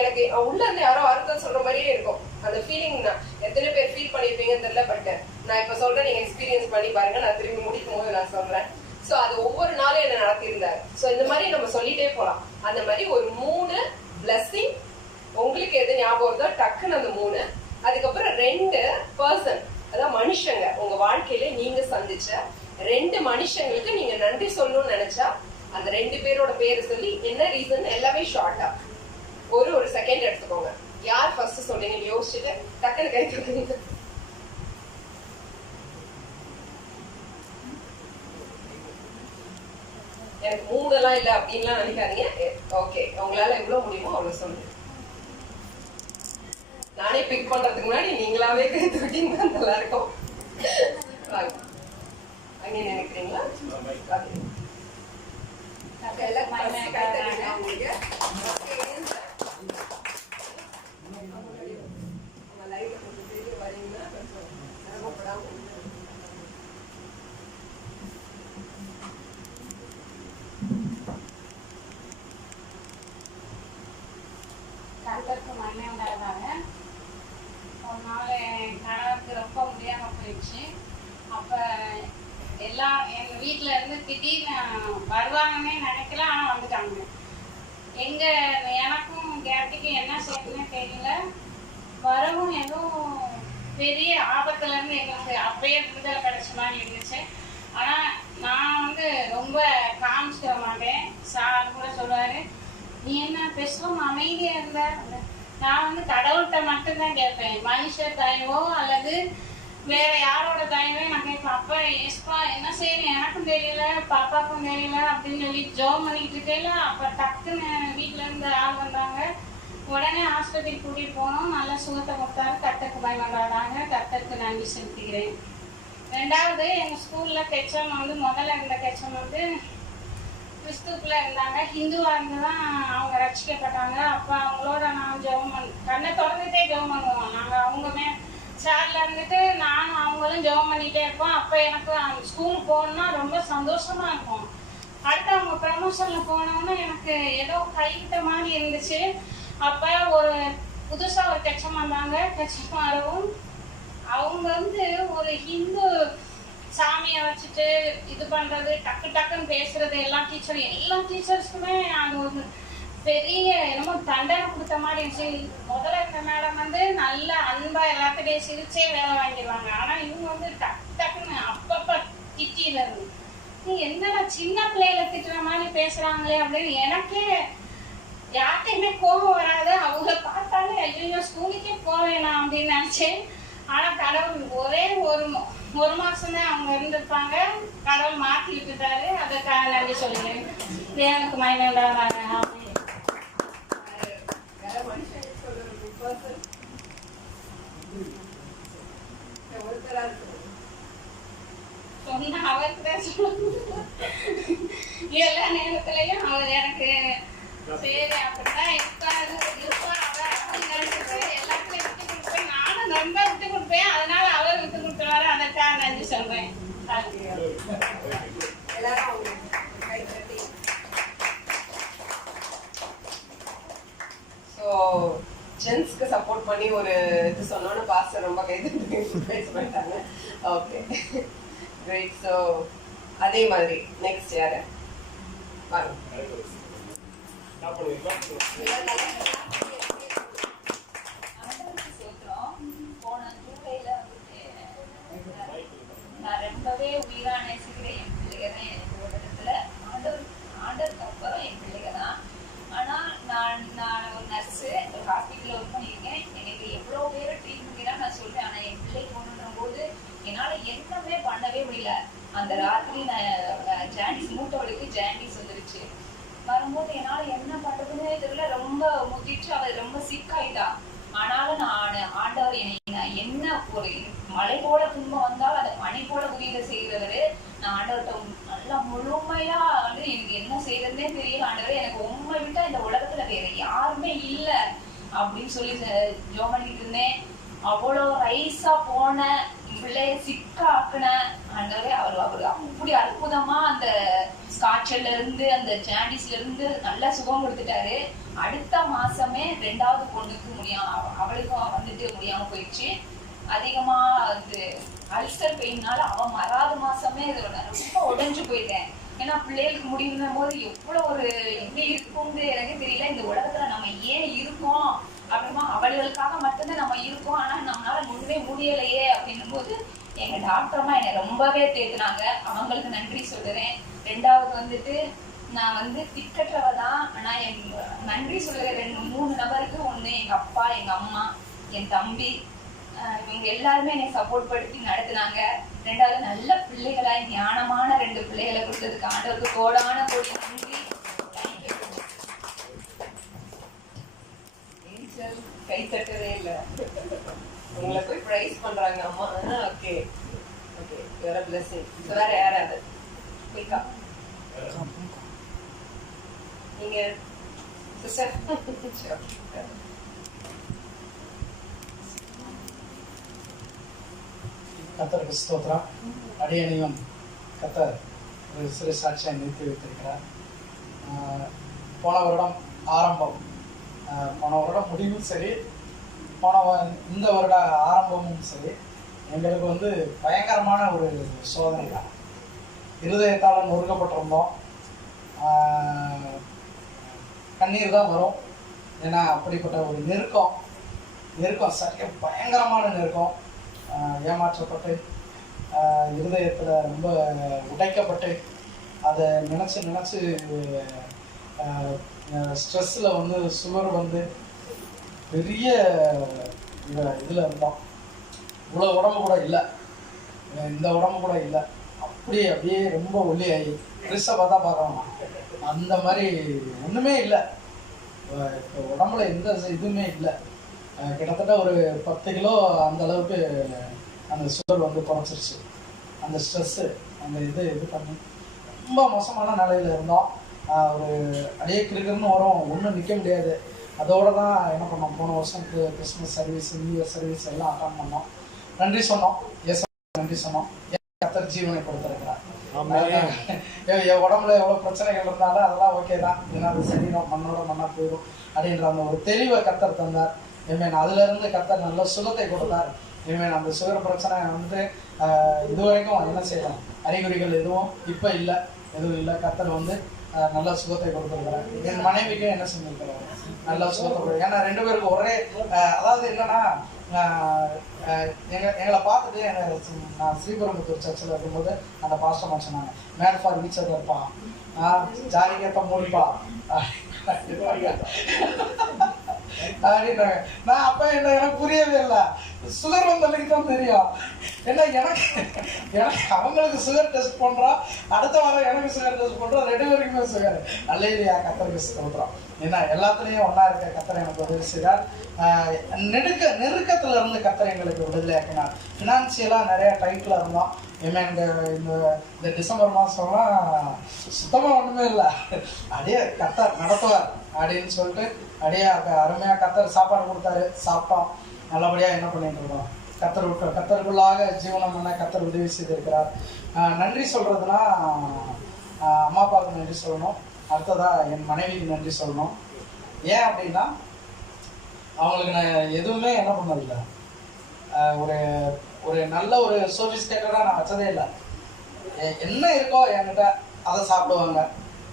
எனக்கு உள்ள இருந்து யாரோ அர்த்தம் சொல்ற மாதிரியே இருக்கும் அந்த ஃபீலிங். நான் எத்தனை பேர் ஃபீல் பண்ணிருப்பீங்கன்னு தெரியல, பட் நான் இப்ப சொல்றேன், நீங்க எக்ஸ்பீரியன்ஸ் பண்ணி பாருங்க. நான் திரும்பி முடிக்கும் போது நான் சொல்றேன். அது ஒவ்வொரு நாளும் என்ன நடத்தியிருந்தாரு. இந்த மாதிரி நம்ம சொல்லிட்டே போலாம். அந்த மாதிரி ஒரு 3 பிளஸிங் உங்களுக்கு எது ஞாபகம் வருதோ டக்குன்னு அந்த 3. அதுக்கப்புறம் 2 பர்சன், அதாவது மனுஷங்க, உங்க வாழ்க்கையில நீங்க சந்திச்ச 2 மனுஷங்களுக்கு நீங்க நன்றி சொல்லணும்னு நினைச்சா அந்த 2 பேரோட பேரை சொல்லி என்ன ரீசன் எல்லாமே ஷார்ட்டா ஒரு செகண்ட் எடுத்துக்கோங்க. யார் ஃபர்ஸ்ட் சொல்றீங்க யோசிச்சுட்டு டக்குன்னு கை தூக்குங்க. எனக்கு 3 எல்லாம் இல்ல அப்படின்லாம் நினைக்காதீங்க. ஓகே, உங்களால எவ்வளவு முடியுமோ அவ்வளவு சொல்லுங்க. நானே பிக் பண்றதுக்கு முன்னாடி நீங்களாவே கை தூக்கிங்கன்னா நல்லா இருக்கும். அங்கே நினைக்கிறீங்களா? கர்த்தருக்கு மகிமை உண்டாவதாக. ஒரு நாள் என் கணவர் ஆயிடுச்சு. அப்போ எல்லாம் எங்கள் வீட்டில் இருந்து திடீர்னு வருவாங்கன்னே நினைக்கல, ஆனால் வந்துட்டாங்க. எனக்கும் கேப்டிக்கும் என்ன செய்யணும்னே தெரியல. வரவும் எதுவும் பெரிய ஆபத்துலேருந்து எங்களுக்கு அப்பயே விடுதலை கிடைச்ச மாதிரி இருந்துச்சு. ஆனால் நான் வந்து ரொம்ப காமிச்சிக்க மாட்டேன். சார் கூட சொல்லுவார், நீ என்ன பேசுவோம் அமைதியாக இருந்த. நான் வந்து கடவுள்கிட்ட மட்டும்தான் கேட்பேன். மனுஷ தயவோ அல்லது வேற யாரோட தயவே நான் கேட்பேன். அப்போ எஸ்பா என்ன செய்யணும் எனக்கும் தெரியல, பாப்பாவுக்கும் தெரியல அப்படின்னு சொல்லி ஜோம் பண்ணிட்டு இருக்கையில அப்போ டக்குன்னு வீட்டில இருந்து ஆள் வந்தாங்க. உடனே ஆஸ்பத்திரிக்கு கூட்டிகிட்டு போனோம். நல்லா சுகத்தை கொடுத்தாரு. கர்த்தருக்கு பயன்படாதாங்க. கர்த்தருக்கு நன்றி செலுத்துகிறேன். ரெண்டாவது, எங்கள் ஸ்கூலில் கெச்சம் வந்து முதல்ல இருந்த கெச்சம் வந்து கிறிஸ்துக்குள்ளே இருந்தாங்க. ஹிந்துவாக இருந்து தான் அவங்க ரட்சிக்கப்பட்டாங்க. அப்போ அவங்களோட நான் ஜெபம் கண்ணை திறந்துட்டே ஜெபம் பண்ணுவோம். நாங்கள் அவங்கமே சாரில் இருந்துட்டு நானும் அவங்களும் ஜெபம் பண்ணிகிட்டே இருப்போம். அப்போ எனக்கு ஸ்கூலுக்கு போகணுன்னா ரொம்ப சந்தோஷமாக இருக்கும். அடுத்து அவங்க ப்ரமோஷனில் போனோன்னா எனக்கு ஏதோ கைவிட்ட மாதிரி இருந்துச்சு. அப்போ ஒரு புதுசாக ஒரு கெச்சம் வந்தாங்க. கெச்சம் வரவும் அவங்க வந்து ஒரு ஹிந்து சாமியை வச்சுட்டு இது பண்ணுறது, டக்கு டக்குன்னு பேசுறது, எல்லா டீச்சர்ஸ்க்குமே அது ஒரு பெரிய என்னமோ தண்டனை கொடுத்த மாதிரி இருந்துச்சு. முதல்ல இந்த மேடம் வந்து நல்ல அன்பா எல்லாத்துடையும் சிரிச்சே வேலை வாங்கிடுவாங்க. ஆனால் இவங்க வந்து டக்கு டக்குன்னு அப்பப்போ திட்டிடுறது. நீ என்னடா சின்ன பிள்ளைகளை திட்டுற மாதிரி பேசுறாங்களே அப்படின்னு எனக்கே யார்கிட்டையுமே கோபம் வராது. அவங்கள பார்த்தாலே ஐயோ ஸ்கூலுக்கே போவேணாம் அப்படின்னு நினைச்சேன். ஆனா கடவுள் ஒரே ஒரு மாசம் தான் அவங்க இருந்திருப்பாங்க. கடவுள் மாற்றி விட்டுட்டாரு. அதுக்காக நன்றி சொல்லுங்க. தேவனுக்கு மகிமையுண்டாக. சொன்ன அவருக்கு தான் சொல்லணும். எல்லா நேரத்திலையும் அவர் எனக்கு சரி அப்படிதான் இருப்பாரு அப்படின்னு நினைச்சிட்டு எல்லாத்துலயும் விட்டு கொடுப்பேன். நானும் ரொம்ப விட்டு கொடுப்பேன். அதனால அவர் விட்டு கொடுத்துருவாரு. அதற்காக நன்றி சொல்றேன். ஸோ ஜென்ஸ்க்கு சப்போர்ட் பண்ணி ஒரு இது சொன்னோன்னு பாஸ்டர் ரொம்ப பேச பண்ணிட்டாங்க. Okay great. ஸோ அதே மாதிரி நெக்ஸ்ட் யாரு வாங்க. நான் ரொம்பவே உயிரா நேசிக்கிறேன் என் பிள்ளைங்க தான். எனக்கு உலகத்துல ஆண்டவருக்கு அப்புறம் என் பிள்ளைங்க தான். ஆனா நான் ஒரு நர்ஸு, ஒரு ஹாஸ்பிட்டல்ல ஒர்க் பண்ணியிருக்கேன். எனக்கு எவ்வளோ பேரை ட்ரீட் பண்ணிதான் நான் சொல்றேன். ஆனா என் பிள்ளைக்கு ஒண்ணுன்ற போது என்னால என்னமே பண்ணவே முடியல. அந்த ராத்திரி நான் ஜாண்டிஸ் மூட்டவளுக்கு ஜாண்டிஸ் வந்துருச்சு. வரும்போது என்னால என்ன பண்றதுன்னு தெரியல. ரொம்ப முத்திச்சு. அவள் ரொம்ப சிக்காயிட்டா. ஆனாலும் நான் ஆண்டவர் நான் என்ன ஒரு மழை போல துன்பம் வந்தாலும் அதை பனி போல உதவியை செய்கிறவரு. நான் ஆண்டவர்கிட்ட நல்லா முழுமையா வந்து எனக்கு என்ன செய்யறதுன்னே தெரியல. ஆண்டவர் எனக்கு உண்மை விட்டா இந்த உலகத்துல வேற யாருமே இல்லை அப்படின்னு சொல்லி ஜெபம் பண்ணிட்டு இருந்தேன். அவ்வளோ ரைஸா போன பிள்ளைய சிக்கா ஆக்குன ஆண்டவரே அவர் அப்படி அற்புதமா அந்த காய்ச்சல்ல இருந்து அந்த ஜாண்டிஸ்ல இருந்து நல்லா சுகம் கொடுத்துட்டாரு. அடுத்த மாசமே 2வது பொண்ணுக்கு அவளுக்கும் வந்துட்டு முடியாம போயிடுச்சு. அதிகமா அது அல்சர் பெயின்னால அவன் மறாத மாசமே ரொம்ப உடைஞ்சு போயிட்டேன். ஏன்னா பிள்ளைகளுக்கு முடியும் போது எவ்வளவு ஒரு எப்படி இருக்கும்னு எனக்கு தெரியல. இந்த உலகத்துல நம்ம ஏன் இருக்கோம் அப்படின்னா அவளுகளுக்காக மட்டும்தான் நம்ம இருக்கோம். ஆனா நம்மளால முன்னே முடியலையே அப்படின்னும் போது எங்க டாக்டர்மா என்னை ரொம்பவே தேத்துனாங்க. அவங்களுக்கு நன்றி சொல்லுறேன். 2வது வந்துட்டு நான் வந்து திக்கற்றவ தான். ஆனா என் நன்றி சொல்லுற 2-3 நபருக்கு, ஒண்ணு எங்க அப்பா, எங்க அம்மா, என் தம்பி, இவங்க எல்லாருமே என்னை சப்போர்ட் படுத்தி நடத்தினாங்க. 2வது நல்ல பிள்ளைகளா ஞானமான 2 பிள்ளைகளை கொடுத்ததுக்கு ஆண்டவருக்கு கோடான கோடி நன்றி. கை தட்டவே இல்லை. உங்களை போய் ப்ரைஸ் பண்றாங்க அம்மா. Okay okay, you are a blessing. வேற யாராவது நீங்க சிஸ்டர்? கர்த்தருக்கு ஸ்தோத்திரம். அடியனையும் கர்த்தர் ஒரு சிறு சாட்சியை நிறுத்தி வைத்திருக்கிறார். போன வருடம் ஆரம்பம், போன வருடம் முடிவும் சரி, இந்த வருட ஆரம்பமும் சரி, எங்களுக்கு வந்து பயங்கரமான ஒரு சோதனை தான். இருதயத்தால் நொறுக்கப்பட்டிருந்தோம். கண்ணீர் தான் வரும். ஏன்னா அப்படிப்பட்ட ஒரு நெருக்கம் சரியாக பயங்கரமான நெருக்கம். ஏமாற்றப்பட்டு இருதயத்தில் ரொம்ப உடைக்கப்பட்டு அதை நினச்சி ஸ்ட்ரெஸ்ஸில் வந்து சுகர் வந்து பெரிய இதில் இருந்தோம். இவ்வளோ உடம்பு கூட இல்லை, இந்த உடம்பு கூட இல்லை, அப்படியே ரொம்ப ஒல்லியாகி பெருசாக பார்க்குறோம். அந்த மாதிரி ஒன்றுமே இல்லை. இப்போ உடம்புல எந்த இதுவுமே இல்லை. கிட்டத்தட்ட ஒரு 10 கிலோ அந்த அளவுக்கு அந்த சுகர் வந்து குறைச்சிருச்சு. அந்த ஸ்ட்ரெஸ்ஸு அந்த இது பண்ணி ரொம்ப மோசமான நிலையில் இருந்தோம். ஒரு அப்படியே கிருக்குன்னு வரும், ஒன்றும் நிற்க முடியாது. அதோடு தான் என்ன பண்ணோம், போன வருஷம் Christmas service, new year service எல்லாம் அட்டன் பண்ணோம். நன்றி சொன்னோம், நன்றி சொன்னோம். கர்த்தர் ஜீவனை கொடுத்துருக்கிறார். என் உடம்புல எவ்வளோ பிரச்சனைகள் இருந்தாலும் அதெல்லாம் ஓகே தான், ஏன்னா அது சரீரம் மண்ணோட மண்ணா போயிடும் அப்படின்ற அந்த ஒரு தெளிவை கர்த்தர் தந்தார். அதுலேருந்து கர்த்தர் நல்ல சுகத்தை கொடுத்தார். அந்த சுகர் பிரச்சனை வந்து இது வரைக்கும் என்ன செய்யலாம், அறிகுறிகள் எதுவும் இப்போ இல்லை, எதுவும் இல்லை. கர்த்தர் வந்து நல்ல சுகத்தை கொடுத்துருக்கிறார். என் மனைவிக்கும் என்ன செஞ்சுருக்கிறார், நல்ல சுகத்தை கொடுக்குறாரு. ஏன்னா 2 பேருக்கும் ஒரே அதாவது என்னன்னா, எங்களை பார்த்துட்டு நான் ஸ்ரீபெரும்புத்தூர் சர்ச்சில் இருக்கும்போது அந்த பாஸ்டர் சொன்னாங்க, மேட் ஃபார் ஈச் அதர்ப்பா, ஜாலி கேட்ட மூடிப்பா அப்படின்னாங்க. நான் அப்போ எனக்கு புரியவே இல்லை. சுகர் வந்ததுக்கு தான் தெரியும். ஏன்னா எனக்கு அவங்களுக்கு சுகர் டெஸ்ட் பண்ணுறோம், அடுத்த வாரம் எனக்கு சுகர் டெஸ்ட் பண்ணுறோம், 2 பேருக்குமே சுகர். அல்லேலூயா, கர்த்தருக்கு ஸ்தோத்திரம். ஏன்னா எல்லாத்துலேயும் ஒன்றா இருக்க கர்த்தர் எனக்கு உதவி செய்தார். நெருக்கத்தில் இருந்து கர்த்தர் எங்களுக்கு விடுதலை ஆக்கினார். ஃபினான்சியலாக நிறைய டைட்டில் இருந்தோம். இந்த டிசம்பர் மாதம்லாம் சுத்தமாக ஒன்றுமே இல்லை, அப்படியே கர்த்தர் நடத்துவார் அப்படின்னு சொல்லிட்டு அப்படியே அருமையாக கர்த்தர் சாப்பாடு கொடுத்தாரு, சாப்பிட்டோம். நல்லபடியாக என்ன பண்ணிட்டு இருக்கோம், கர்த்தருக்குள்ளாக ஜீவனம் பண்ண கர்த்தர் உதவி செய்திருக்கிறார். நன்றி சொல்கிறதுனா அம்மா அப்பாவுக்கு நன்றி சொல்லணும், அடுத்ததாக என் மனைவிக்கு நன்றி சொல்லணும். ஏன் அப்படின்னா அவங்களுக்கு நான் எதுவுமே என்ன பண்ணதில்லை, ஒரு நல்ல ஒரு சோபிஸ்கேட்டடாக நான் வச்சதே இல்லை. என்ன இருக்கோ என்கிட்ட அதை சாப்பிடுவாங்க.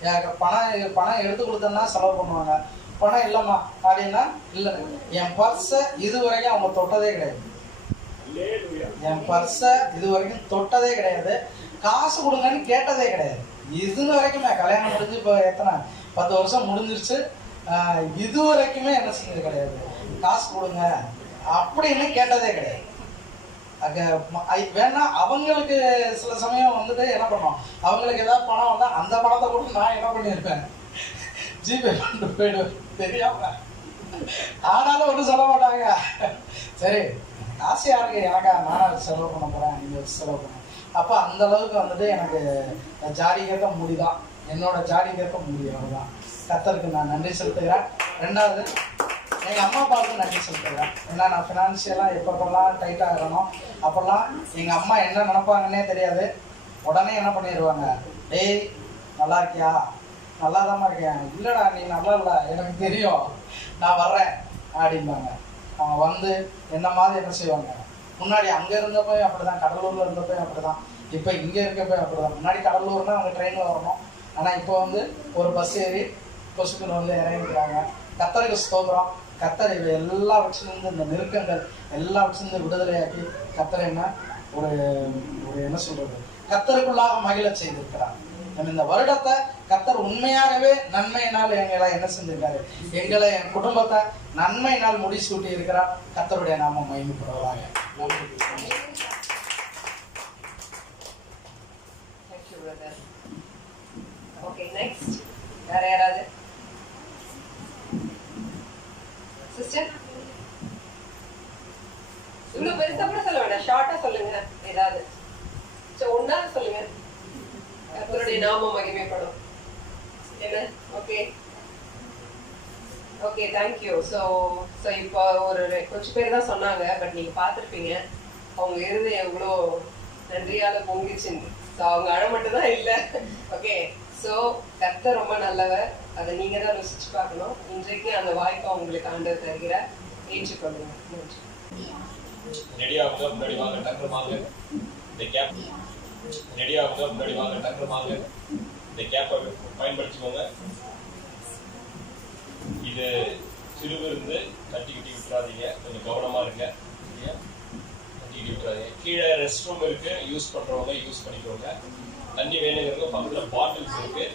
எனக்கு பணம் எடுத்து கொடுத்தேன்னா செலவு பண்ணுவாங்க. பணம் இல்லைம்மா அப்படின்னா இல்லை. என் பர்ஸை இது வரைக்கும் அவங்க தொட்டதே கிடையாது. என் பர்ஸை இது வரைக்கும் தொட்டதே கிடையாது. காசு கொடுங்கன்னு கேட்டதே கிடையாது. இது வரைக்குமே கல்யாணம் முடிஞ்சு இப்போ எத்தனை 10 வருஷம் முடிஞ்சிருச்சு. இது வரைக்குமே என்ன செஞ்சது கிடையாது, காசு கொடுங்க அப்படின்னு கேட்டதே கிடையாது. வேணா அவங்களுக்கு சில சமயம் வந்துட்டு என்ன பண்ணோம், அவங்களுக்கு ஏதாவது பணம் வந்தால் அந்த பணத்தை கூட நான் என்ன பண்ணியிருப்பேன், ஜிபே பண்ணிட்டு போயிடுவேன் தெரியாம. ஆனாலும் ஒன்றும் சொல்ல மாட்டாங்க. சரி காசு யாருக்கு, எனக்கா, நான் செலவு பண்ண போகிறேன், நீங்கள் செலவு பண்ண. அப்போ அந்த அளவுக்கு வந்துட்டு எனக்கு ஜாடி கேட்க முடிதான், என்னோட ஜாடி கேட்க முடியும். அவ்வளோதான். கர்த்தருக்கு நான் நன்றி செலுத்துகிறேன். 2வது எங்கள் அம்மா அப்பாவுக்கு நன்றி செலுத்துகிறேன். ஏன்னா நான் ஃபினான்ஷியலாக எப்பப்பெல்லாம் டைட்டாக இருக்கணும் அப்போல்லாம் எங்கள் அம்மா என்ன நினைப்பாங்கன்னே தெரியாது. உடனே என்ன பண்ணிடுவாங்க, டேய் நல்லா இருக்கியா, நல்லா தான்மா இருக்கேன், இல்லைடா நீ நல்லா இல்லை எனக்கு தெரியும் நான் வர்றேன் அப்படிம்பாங்க. அவங்க வந்து என்ன மாதிரி என்ன செய்வாங்க, முன்னாடி அங்கே இருந்தப்போ அப்படி தான், கடலூரில் இருந்தப்போ அப்படி தான், இப்போ இங்கே இருக்கப்போ அப்படி தான். முன்னாடி கடலூர்னால் அவங்க ட்ரெயினில் வரணும், ஆனால் இப்போ வந்து ஒரு பஸ் ஏறி கொசுக்குன்னு வந்து இறங்கிக்கிறாங்க. கர்த்தருக்கு ஸ்தோத்திரம். கர்த்தர் இவை எல்லாவற்றிலிருந்து, இந்த நெருக்கங்கள் எல்லாவற்றிலிருந்து விடுதலையாக்கி கர்த்தர் என்ன ஒரு என்ன சொல்றது, கர்த்தருக்குள்ளாக மகிழ செய்திருக்கிறார். நம்ம இந்த வருடத்தை கர்த்தர் உண்மையாகவே நன்மையினால் எங்களை என்ன செஞ்சிருக்காரு, எங்களை என் குடும்பத்தை நன்மையினால் முடிசூட்டி இருக்கிறார். கர்த்தருடைய நாமம் மகிமைப்படுவதாக. ஓகே, நெக்ஸ்ட் வேற யாராவது சிஸ்டர்? இவ்வளவு பெருசா கூட சொல்ல வேண்டாம், ஷார்ட்டா சொல்லுங்க ஏதாவது. ஒன்னாவது சொல்லுங்க. கர்த்தருடைய நாமம் மகிமைப்படும். என்ன? Okay okay, thank you. ஸோ இப்போ ஒரு கொஞ்சம் பேர் தான் சொன்னாங்க, பட் நீங்க பார்த்துருப்பீங்க அவங்க இருதயம் எவ்வளோ நன்றியால பொங்கிச்சுன்னு. ஸோ அவங்க அழ மட்டும் தான் இல்லை. ஓகே, ஸோ கர்த்தர் ரொம்ப நல்லவர், அதை நீங்க தான் ருசிச்சு பார்க்கணும். இன்றைக்கு அந்த வாய்ப்பை உங்களுக்கு ஆண்டவர் தருகிறார், ஏற்றுக்கொள்ளுங்க. நன்றி. ரெடியாகுங்க, முன்னாடி வாங்க, டக்குனு வாங்க. இந்த கேப் ரெடியாகுங்க, முன்னாடி வாங்க, டக்குனு வாங்க. இந்த கேப்பை பயன்படுத்திக்கோங்க. இது சிறுவிருந்து தட்டிக்கிட்டி விட்டுறாதீங்க, கொஞ்சம் கவனமா இருங்க. சரியா? தட்டிக்கிட்டி விட்டுறாதீங்க. கீழே ரெஸ்ட் ரூம் இருக்கு, யூஸ் பண்றவங்க யூஸ் பண்ணிக்கோங்க. தண்ணி வேணுங்கிறவங்க பக்கத்துல பாட்டில்ஸ் இருக்கு,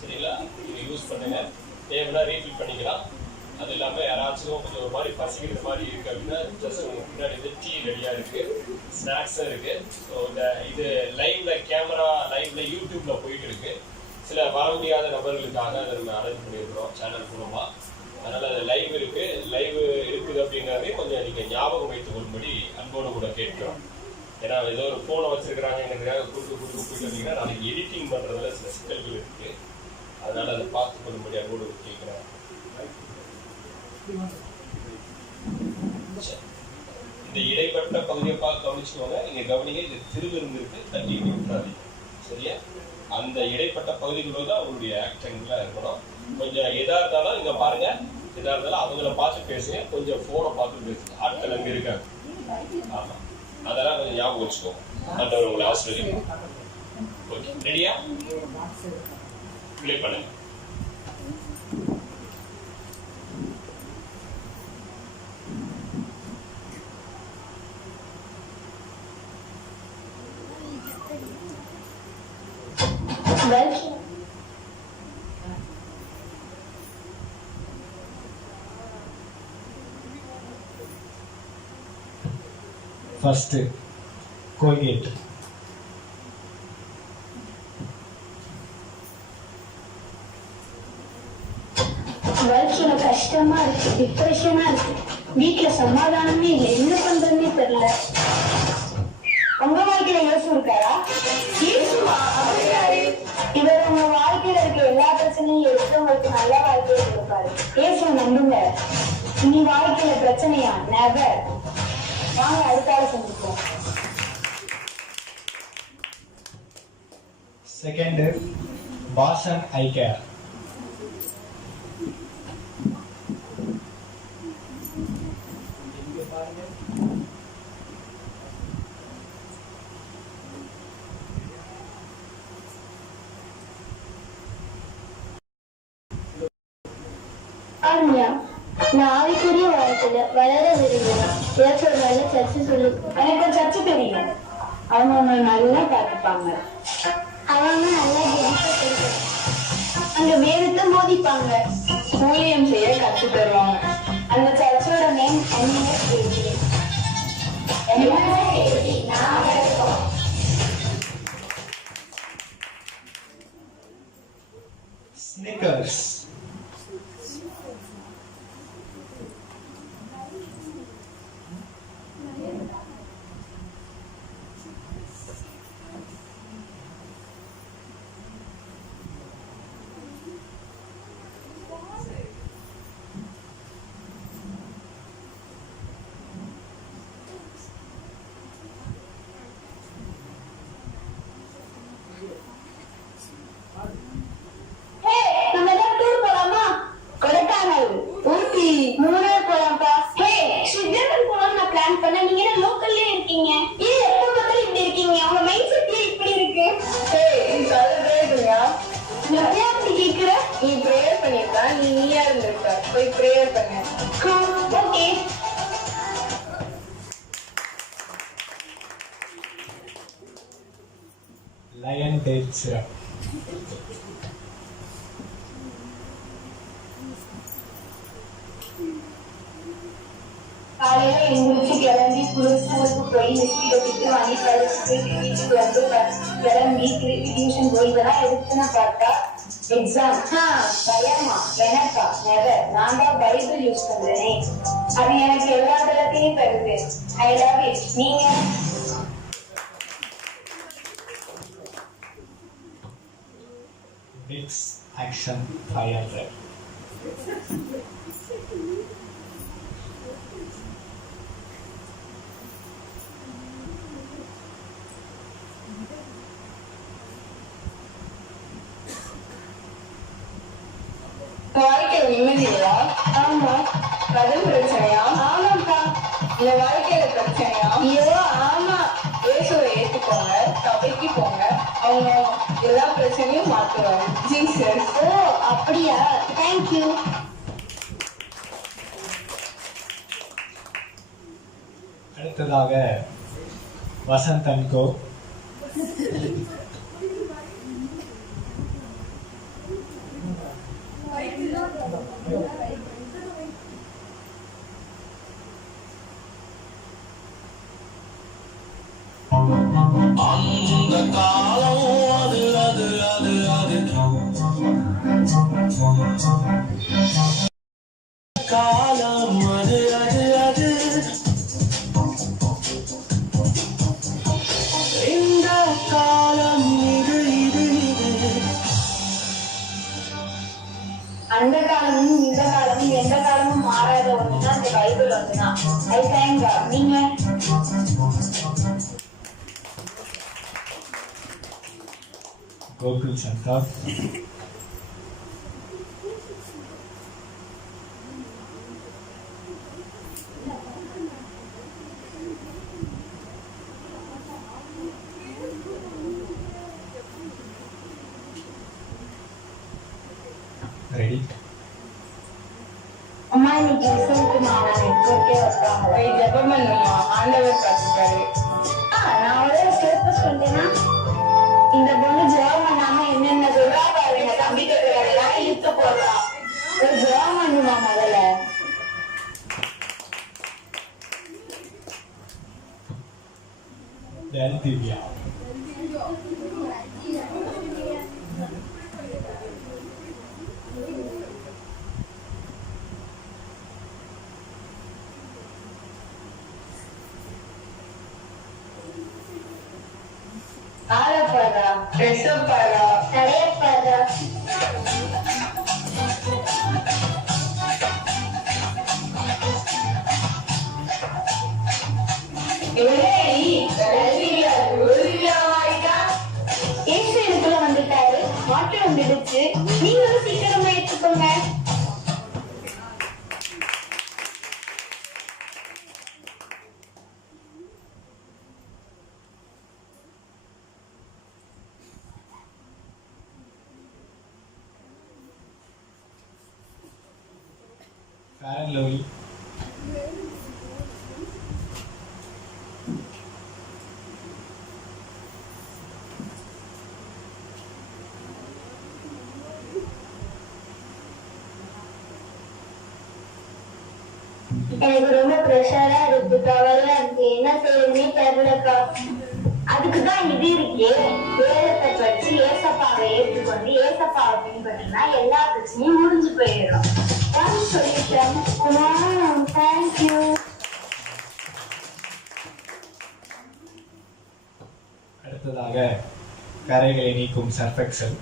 சரிங்களா? இதை யூஸ் பண்ணுங்க. தேவைன்னா ரீஃபில் பண்ணிக்கலாம். அது இல்லாம யாராச்சும் கொஞ்சம் ஒரு மாதிரி பசிக்கிற மாதிரி இருக்கு அப்படின்னா ஜஸ்ட் முன்னாடி வந்து டீ ரெடியா இருக்கு, ஸ்நாக்ஸும் இருக்கு. ஸோ இது லைவ்ல கேமரா லைவ்ல யூடியூப்ல போயிட்டு இருக்கு. சில வர முடியாத நபர்களுக்காக அதை நம்ம அரேஞ்ச் பண்ணியிருக்கிறோம் சேனல் மூலமா. அதனால அது லைவ் இருக்குது அப்படிங்கிறதே கொஞ்சம் நீங்க ஞாபகம் வைத்துக் கொள்ளும்படி அன்போடு கூட கேட்கிறோம். ஏன்னா ஏதோ ஒரு போனை வச்சிருக்கிறாங்க எனக்காக குறுக்கு போயிட்டு வந்தீங்கன்னா நாளைக்கு எடிட்டிங் பண்றதுல சில சிக்கல்கள் இருக்கு. அதனால அதை பார்த்து கொள்ளும்படி அன்போடு கேட்கிறேன். இந்த இடைப்பட்ட பகுதியை பார்த்து கவனிச்சுக்கோங்க. இங்க கவனிங்க, இது திருவிருந்து இருக்கு, தட்டி விட்டுறாதீங்க. சரியா? அந்த இடைப்பட்ட பகுதிகளோட தான் அவங்களுடைய ஆக்டிங்லாம் இருக்கணும். கொஞ்சம் எதா இருந்தாலும் இங்க பாருங்க, எதா இருந்தாலும் அவங்கள பார்த்து பேசுங்க, கொஞ்சம் போனை பார்த்து பேசுங்க. ஆட்கள் அங்க இருக்காங்க. ஆமா, அதெல்லாம் கொஞ்சம் ஞாபகம் வச்சுக்கோங்க. ஆண்டவர் உங்களை ஆசீர்வதிப்பார். ஓகே, ரெடியா? ப்ளே பண்ணுங்க. First, Colgate. வாழ்க்கையில கஷ்டமா இருக்கு, டிப்ரெஷனா இருக்கு, வீட்டுல சமாதானமே இல்லை, என்ன பண்றதுன்னே தெரியல. உங்க வாழ்க்கையில இயேசு இருக்காரா? இவர் உங்க வாழ்க்கையில இருக்க எல்லா பிரச்சனையும் எடுத்து உங்களுக்கு நல்ல வாழ்க்கையை கொடுப்பாரு. இயேசு நம்புங்க. இனி வாழ்க்கையில பிரச்சனையா? நெவர். வாங்க அடுத்தால சந்திப்போம். Second, Boston Eye Care. நான் ஆவிக்குரிய வாழ்க்கையில வளர விரும்புகிறேன். ஏதாவது ஒரு நல்ல சர்ச்சை சொல்லு. எனக்கு ஒரு சர்ச்சை தெரியும். அவங்க உங்களை நல்லா பார்த்துப்பாங்க, அவங்க நல்லா கெடுக்க, அங்க வேதத்தை மோதிப்பாங்க, ஊழியம் செய்ய கத்து தருவாங்க. அந்த சர்ச்சோட name Snickers. Lion Date Syrup. காலையில எந்திரிச்சு கிளம்பி ஸ்கூலுக்கு போய் வீட்டுக்கு வாங்கி படிச்சுட்டு வீட்டுக்கு வந்து கிளம்பி டியூஷன் போய் இதெல்லாம் எடுத்துன்னு பார்த்தா எக்ஸாம் பயமா எனக்கா நெவர். நான் தான் பைபிள் யூஸ் பண்றேனே, அது எனக்கு எல்லா தரத்தையும் தருது. I love it. நீங்க Vicks Action 500. வாழ்க்கை நிம்மதியா? ஆமா. கடன் பிரச்சனையா? ஆமாப்பா. இந்த வாழ்க்கையில பிரச்சனையா? ஐயோ ஆமா. இயேசுவை ஏத்துக்கோங்க, சபைக்கு போங்க, அவங்க எல்லா பிரச்சனையும் மாத்துவாரு. ஜீசஸ். ஓ அப்படியா? தேங்க்யூ. அடுத்ததாக வசந்த் அண்ட் கோ. அந்த காலம் அது அது அது அது காலம் அது அது அது இந்த காலம் இது இது இது. அந்த காலமும் இந்த காலமும் எந்த காலமும் மாறாத ஒண்ணுன்னா அந்த பைபிள் ஒண்ணுதான். I thank God. நீங்க கோகுல் சந்தாப். ரெடி? அம்மா இன்னைக்கு ரிசல்ட்டுமா நெட்வொர்க்கே வச்சாங்க. ஜெபம் பண்ணுமா, ஆண்டவர் பார்த்துப்பாரு. நான் ஒரே ஸ்டேட்டஸ் பண்ணிட்டேன்னா இந்த பொண்ணு ஜெபம் பண்ணாம என்னென்ன சொல்றா பாருங்க. தம்பி கிட்ட இழுத்து போடுறா. ஒரு ஜெபம் பண்ணுமா முதல்ல. Then Divya. ஆளை பாடுறா, ட்ரெஸ் பாரா, தலைய பாடுறா. ஏசு எனக்குள்ள வந்துட்டாரு, மாற்றம் வந்துடுச்சு. நீங்களும் சீக்கிரமா ஏற்றுக்கோங்க. Fair and Lovely. எனக்கு ரொம்ப ப்ரெஷரா இருக்கு, கவலையா இருக்கு, என்ன செய்யணும்னே தெரியலக்கா. அதுக்குதான் இது இருக்கே, வேதத்தை படிச்சு ஏசப்பாவை ஏற்றுக்கொண்டு ஏசப்பாவை பின்பற்றினா எல்லா பிரச்சனையும் முடிஞ்சு போயிடும். சொல்லிட்டேன். தேங்க்யூ. அடுத்ததாக கரைகளை நீக்கும் சர்ஃபெக்சல்.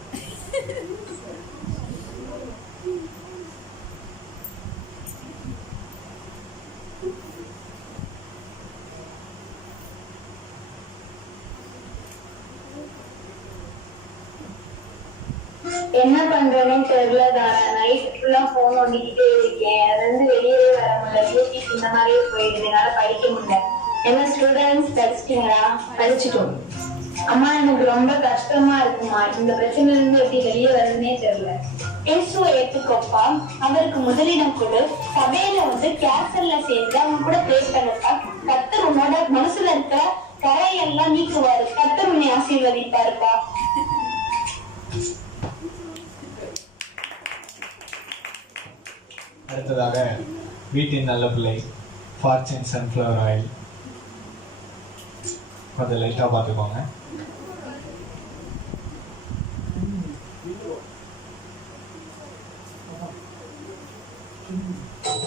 என்ன பண்றேன்னு தெரியல தாரா. நைட் ஃபுல்லா போன் நோண்டிக்கிட்டே இருக்கேன். அதுல இருந்து வெளியவே வர முடியல. யூடியூப் இந்த மாதிரியே போயிடுது, என்னால படிக்க முடியல. என்ன ஸ்டூடெண்ட்ஸ் படிச்சிட்டீங்களா? படிச்சுட்டோம். அம்மா எனக்கு ரொம்ப கஷ்டமா இருக்குமா. இந்த பிரச்சனைல இருந்து எப்படி வெளியே வருதுன்னே தெரியல. இயேசுவை ஏத்துக்கோப்பா, அவருக்கு முதலிடம் கொடு. சபையில வந்து கிளாஸ்ல சேர்ந்து அவங்க கூட ப்ரே பண்ணப்பா. கர்த்தர் உன்னோட மனசுல இருக்கிற கரையெல்லாம் நீக்குவாரு. கர்த்தர் உன்னை ஆசீர்வதிப்பாருப்பா. அடுத்ததாக வீட்டின் நல்ல பிள்ளை ஃபார்ச்சூன் சன்ஃப்ளவர் ஆயில். கொஞ்சம் லைட்டாக பார்த்துக்கோங்க.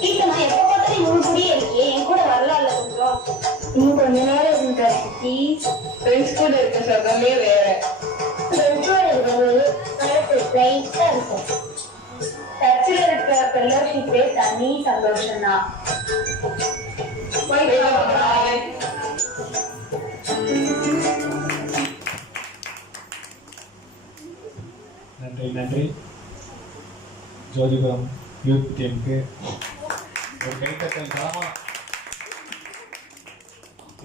எப்ப பார்த்தாலும் இவங்க கூடயே இருக்கே, என் கூட வரலாம்ல கொஞ்சம். இன்னும் கொஞ்ச நேரம் இருந்தா ஃப்ரெண்ட்ஸ் கூட இருக்க சுகமே வேற. ஃப்ரெண்ட்ஸோட இருக்கும்போது மனசு லைட்டா இருக்கும். சர்ச்சில் இருக்க ஃபெல்லோஷிப்பே தனி சந்தோஷம் தான். நன்றி நன்றி. ஜோதிபுரம் யூத் டீமுக்கு ஒரு கைத்தட்டல்.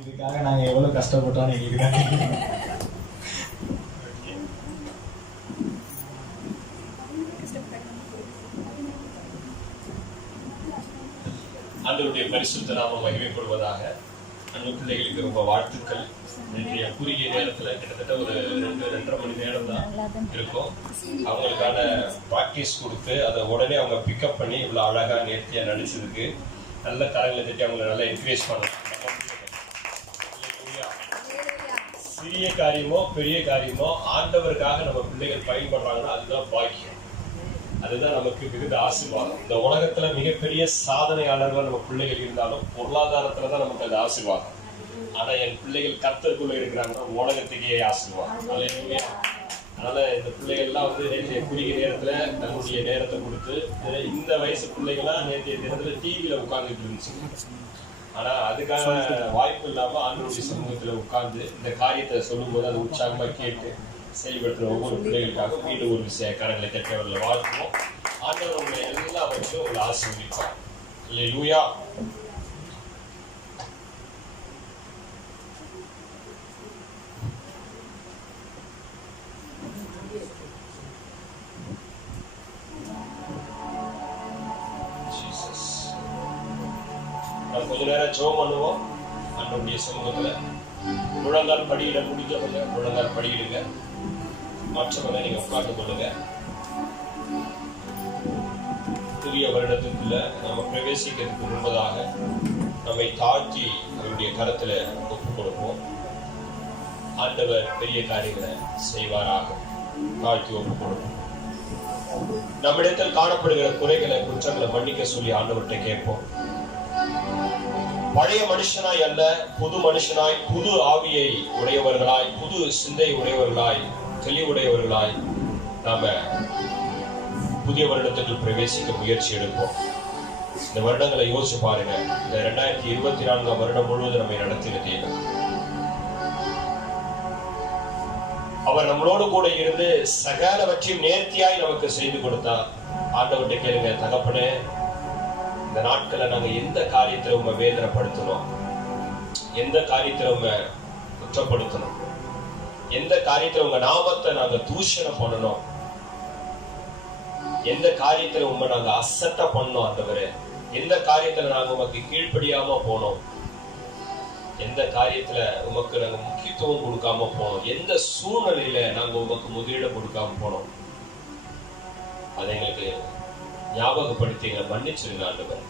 இதுக்காக நாங்கள் எவ்வளோ கஷ்டப்பட்டோம்னு எங்களுக்கு தான் தெரியும். ஆண்டவருடைய பரிசுத்த நாமம் மகிமைப்படுவதாக. அன்பு பிள்ளைகளுக்கு ரொம்ப வாழ்த்துக்கள். இன்றைய குறுகிய நேரத்துல கிட்டத்தட்ட ஒரு 2-2.5 மணி நேரம் தான் இருக்கும். அவங்களுக்கான ப்ராக்டிஸ் கொடுத்து அதை உடனே அவங்க பிக்கப் பண்ணி இவ்வளவு அழகா நேர்த்தியா நடிச்சதுக்கு நல்ல கரங்களை தட்டி அவங்களை நல்லா என்கரேஜ் பண்ணணும். சிறிய காரியமோ பெரிய காரியமோ ஆண்டவருக்காக நம்ம பிள்ளைகள் பயன்படுறாங்கன்னா அதுதான் பாக்கியம், அதுதான் நமக்கு மிகுந்த ஆசீர்வாதம். இந்த உலகத்துல மிகப்பெரிய சாதனையாளர்கள் நம்ம பிள்ளைகள் இருந்தாலும் பொருளாதாரத்துலதான் நமக்கு அது ஆசீர்வாதம். ஆனா என் பிள்ளைகள் கர்த்தருக்குள்ள இருக்கிறாங்கன்னா உலகத்துக்கே ஆசீர்வாதம். அதனால இந்த பிள்ளைகள் எல்லாம் நேற்றைய குறுகிய நேரத்துல தன்னுடைய நேரத்தை கொடுத்து, இந்த வயசு பிள்ளைகள்லாம் நேற்றைய நேரத்துல டிவியில உட்கார்ந்துட்டு இருந்துச்சு. ஆனா அதுக்கான வாய்ப்பு இல்லாம ஆண்டவருடைய சமூகத்துல உட்கார்ந்து இந்த காரியத்தை சொல்லும் போது அது உற்சாகமா கேட்டு செயல்படுத்துற ஒவ்வொரு பிள்ளைகளுக்காக மீண்டும் ஒரு விஷய கரங்களை தட்டவர்களை வாழ்த்துவோம். ஆண்டவர் உங்களை எல்லாவற்றையும் உங்களை ஆசீர்வதிப்பார். அல்லேலூயா. கொஞ்ச நேரம் ஜெபம் பண்ணுவோம். ஆண்டவருடைய சமூகத்துல முழங்கால் படியிட முடிஞ்சவங்க முழங்கால் படியிடுங்க, மற்றவங்க நீங்க உட்கார்ந்து கொள்ளுங்க. புதிய வருடத்துக்குள்ள நம்ம பிரவேசிக்கிறதுக்கு முன்பதாக நம்மை தாழ்த்தி அவருடைய கரத்துல ஒப்பு கொடுப்போம். ஆண்டவர் பெரிய காரியங்களை செய்வாராக. தாழ்த்தி ஒப்பு கொடுப்போம். நம்மிடத்தில் காணப்படுகிற குறைகளை குற்றங்களை மன்னிக்க சொல்லி ஆண்டவர்கிட்ட கேட்போம். பழைய மனுஷனாய் அல்ல, புது மனுஷனாய், புது ஆவியை உடையவர்களாய், புது சிந்தை உடையவர்களாய், தெளிவுடையவர்களாய் நாம புதிய வருடத்துக்கு பிரவேசிக்க முயற்சி எடுப்போம். இந்த வருடங்களை யோசிச்சு பாருங்க. இந்த 2024 வருடம் முழுவதும் நம்மை நடத்தின தேவன். அவர் நம்மளோடு கூட இருந்து சகலவற்றையும் நேர்த்தியாய் நமக்கு செய்து கொடுத்தார். ஆண்டவர்கிட்ட கேளுங்க, தகப்பனே இந்த நாட்களை நாங்க எந்த காரியத்துல உங்க வேதனைப்படுத்தணும், எந்த காரியத்துல உங்க குற்றப்படுத்தணும், எந்த காரியத்துல உங்க நாமத்தை நாங்க தூஷணம் பண்ணணும், எந்த காரியத்துல உங்க நாங்க அசட்டை பண்ணோம் ஆண்டவரே, எந்த காரியத்துல நாங்க உமக்கு கீழ்ப்படியாம போனோம், எந்த காரியத்துல உமக்கு நாங்க முக்கியத்துவம் கொடுக்காம போனோம், எந்த சூழ்நிலையில நாங்க உமக்கு முதலிடம் கொடுக்காம போனோம், அதை எங்களுக்கு ஞாபகப்படுத்தி எங்களை மன்னிச்சிருங்க ஆண்டவர்.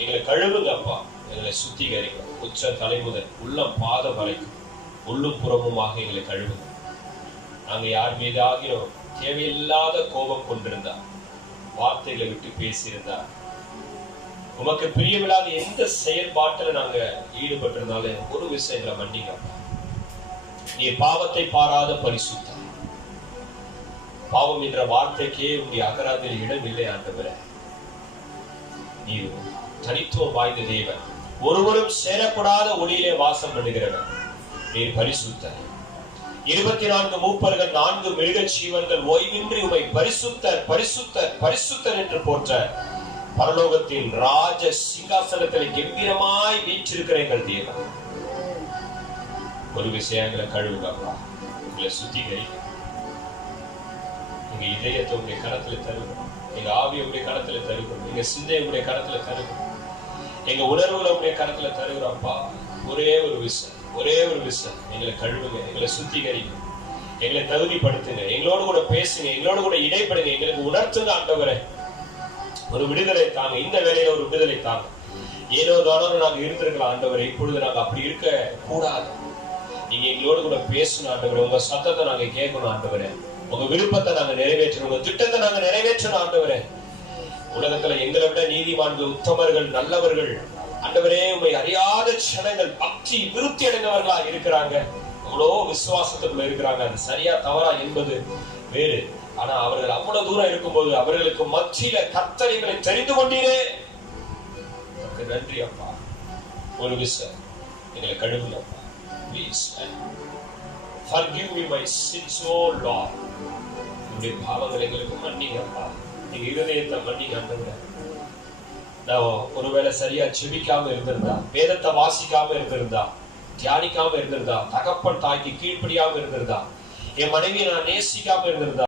எங்களை கழுவுங்க அப்பா, எங்களை சுத்திகரிங்க. உச்ச தலைமுதல் உள்ளம் பாதம் வரைக்கும் உள்ளும் புறமுமாக எங்களை கழுவுங்க. நாங்க யார் மீது ஆகிறோம் தேவையில்லாத கோபம் கொண்டிருந்தா, வார்த்தைகளை விட்டு பேசியிருந்தா, உமக்கு பிரியமில்லாத எந்த செயல்பாட்டுல நாங்க ஈடுபட்டிருந்தாலும் ஒரு விஷயங்களை மன்னிங்க. நீ பாவத்தை பாராத பரிசுத்தம். பாவம் என்ற வார்த்தைக்கே உடைய அகராதில் இடம் இல்லை ஆண்டவரே. நீ தனித்துவம் வாய்ந்த தேவன், ஒருவரும் சேரக்கூடாத ஒளியிலே வாசம் பண்ணுகிறவன். நீ பரிசுத்தர். 24 மூப்பர்கள் 4 மிருக ஜீவன்கள் ஓய்வின்றி உமை பரிசுத்தர் பரிசுத்தர் பரிசுத்தர் என்று போற்ற பரலோகத்தின் ராஜ சிங்காசனத்தில் கம்பீரமாய் வீற்றிருக்கிற எங்கள் தேவன். ஒரு விஷயங்களை கழுவுங்கப்பா, உங்களை சுத்திகரிக்க. எங்க இதயத்தை உடைய கரத்துல தருகிறோம், எங்க ஆவிய உடைய கரத்துல தருகிறோம், எங்க சிந்தைய உடைய கரத்துல தருகிறோம், எங்க உணர்வுகளை உடைய கரத்துல தருகிறோம்ப்பா. ஒரே ஒரு விஷயம் எங்களை கழுவுங்க, எங்களை சுத்திகரிங்க, எங்களை தகுதிப்படுத்துங்க, எங்களோடு கூட பேசுங்க, எங்களோடு கூட இடைப்படுங்க, எங்களுக்கு உணர்த்துங்க ஆண்டவரே. ஒரு விடுதலை தாங்க, இந்த வேலையில ஒரு விடுதலை தாங்க. ஏனோ தானோ நாங்க இருந்திருக்கலாம் ஆண்டவரே, இப்பொழுது நாங்க அப்படி இருக்க கூடாது. நீங்க எங்களோடு கூட பேசணும் ஆண்டவரே, உங்க சத்தத்தை நாங்க கேட்கணும் ஆண்டவரே, உங்க விருப்பத்தை நாங்க நிறைவேற்றணும், உங்க திட்டத்தை நாங்க நிறைவேற்றணும் ஆண்டவரே. உலகத்துல எங்களை விட நீதிமான்கள், உத்தமர்கள், நல்லவர்கள் ஆண்டவரே, உங்களை அறியாத ஜனங்கள் பக்தி விருத்தி அடைந்தவர்களா இருக்கிறாங்க, அவ்வளோ விசுவாசத்துக்குள்ள இருக்கிறாங்க. அது சரியா தவறா என்பது வேறு. ஆனா அவர்கள் அவ்வளவு தூரம் இருக்கும்போது அவர்களுக்கு மத்தியில கர்த்தரை தெரிந்து கொண்டீரே, நன்றி அப்பா. ஒரு விஷயம் எங்களை கழுவுங்க அப்பா. Please forgive me my sins, oh Lord. உங்களுடைய பாவங்களை எங்களுக்கு மன்னிங்க அப்பா. எங்க இருதயத்தை மன்னிங்க ஆண்டவரே. நான் ஒருவேளை சரியா ஜெபிக்காம இருந்திருந்தா, வேதத்தை வாசிக்காம இருந்திருந்தா, தியானிக்காம இருந்திருந்தா, தகப்பன் தாய்க்கு கீழ்ப்படியாம இருந்திருந்தா, என் மனைவியை நான் நேசிக்காம இருந்திருந்தா,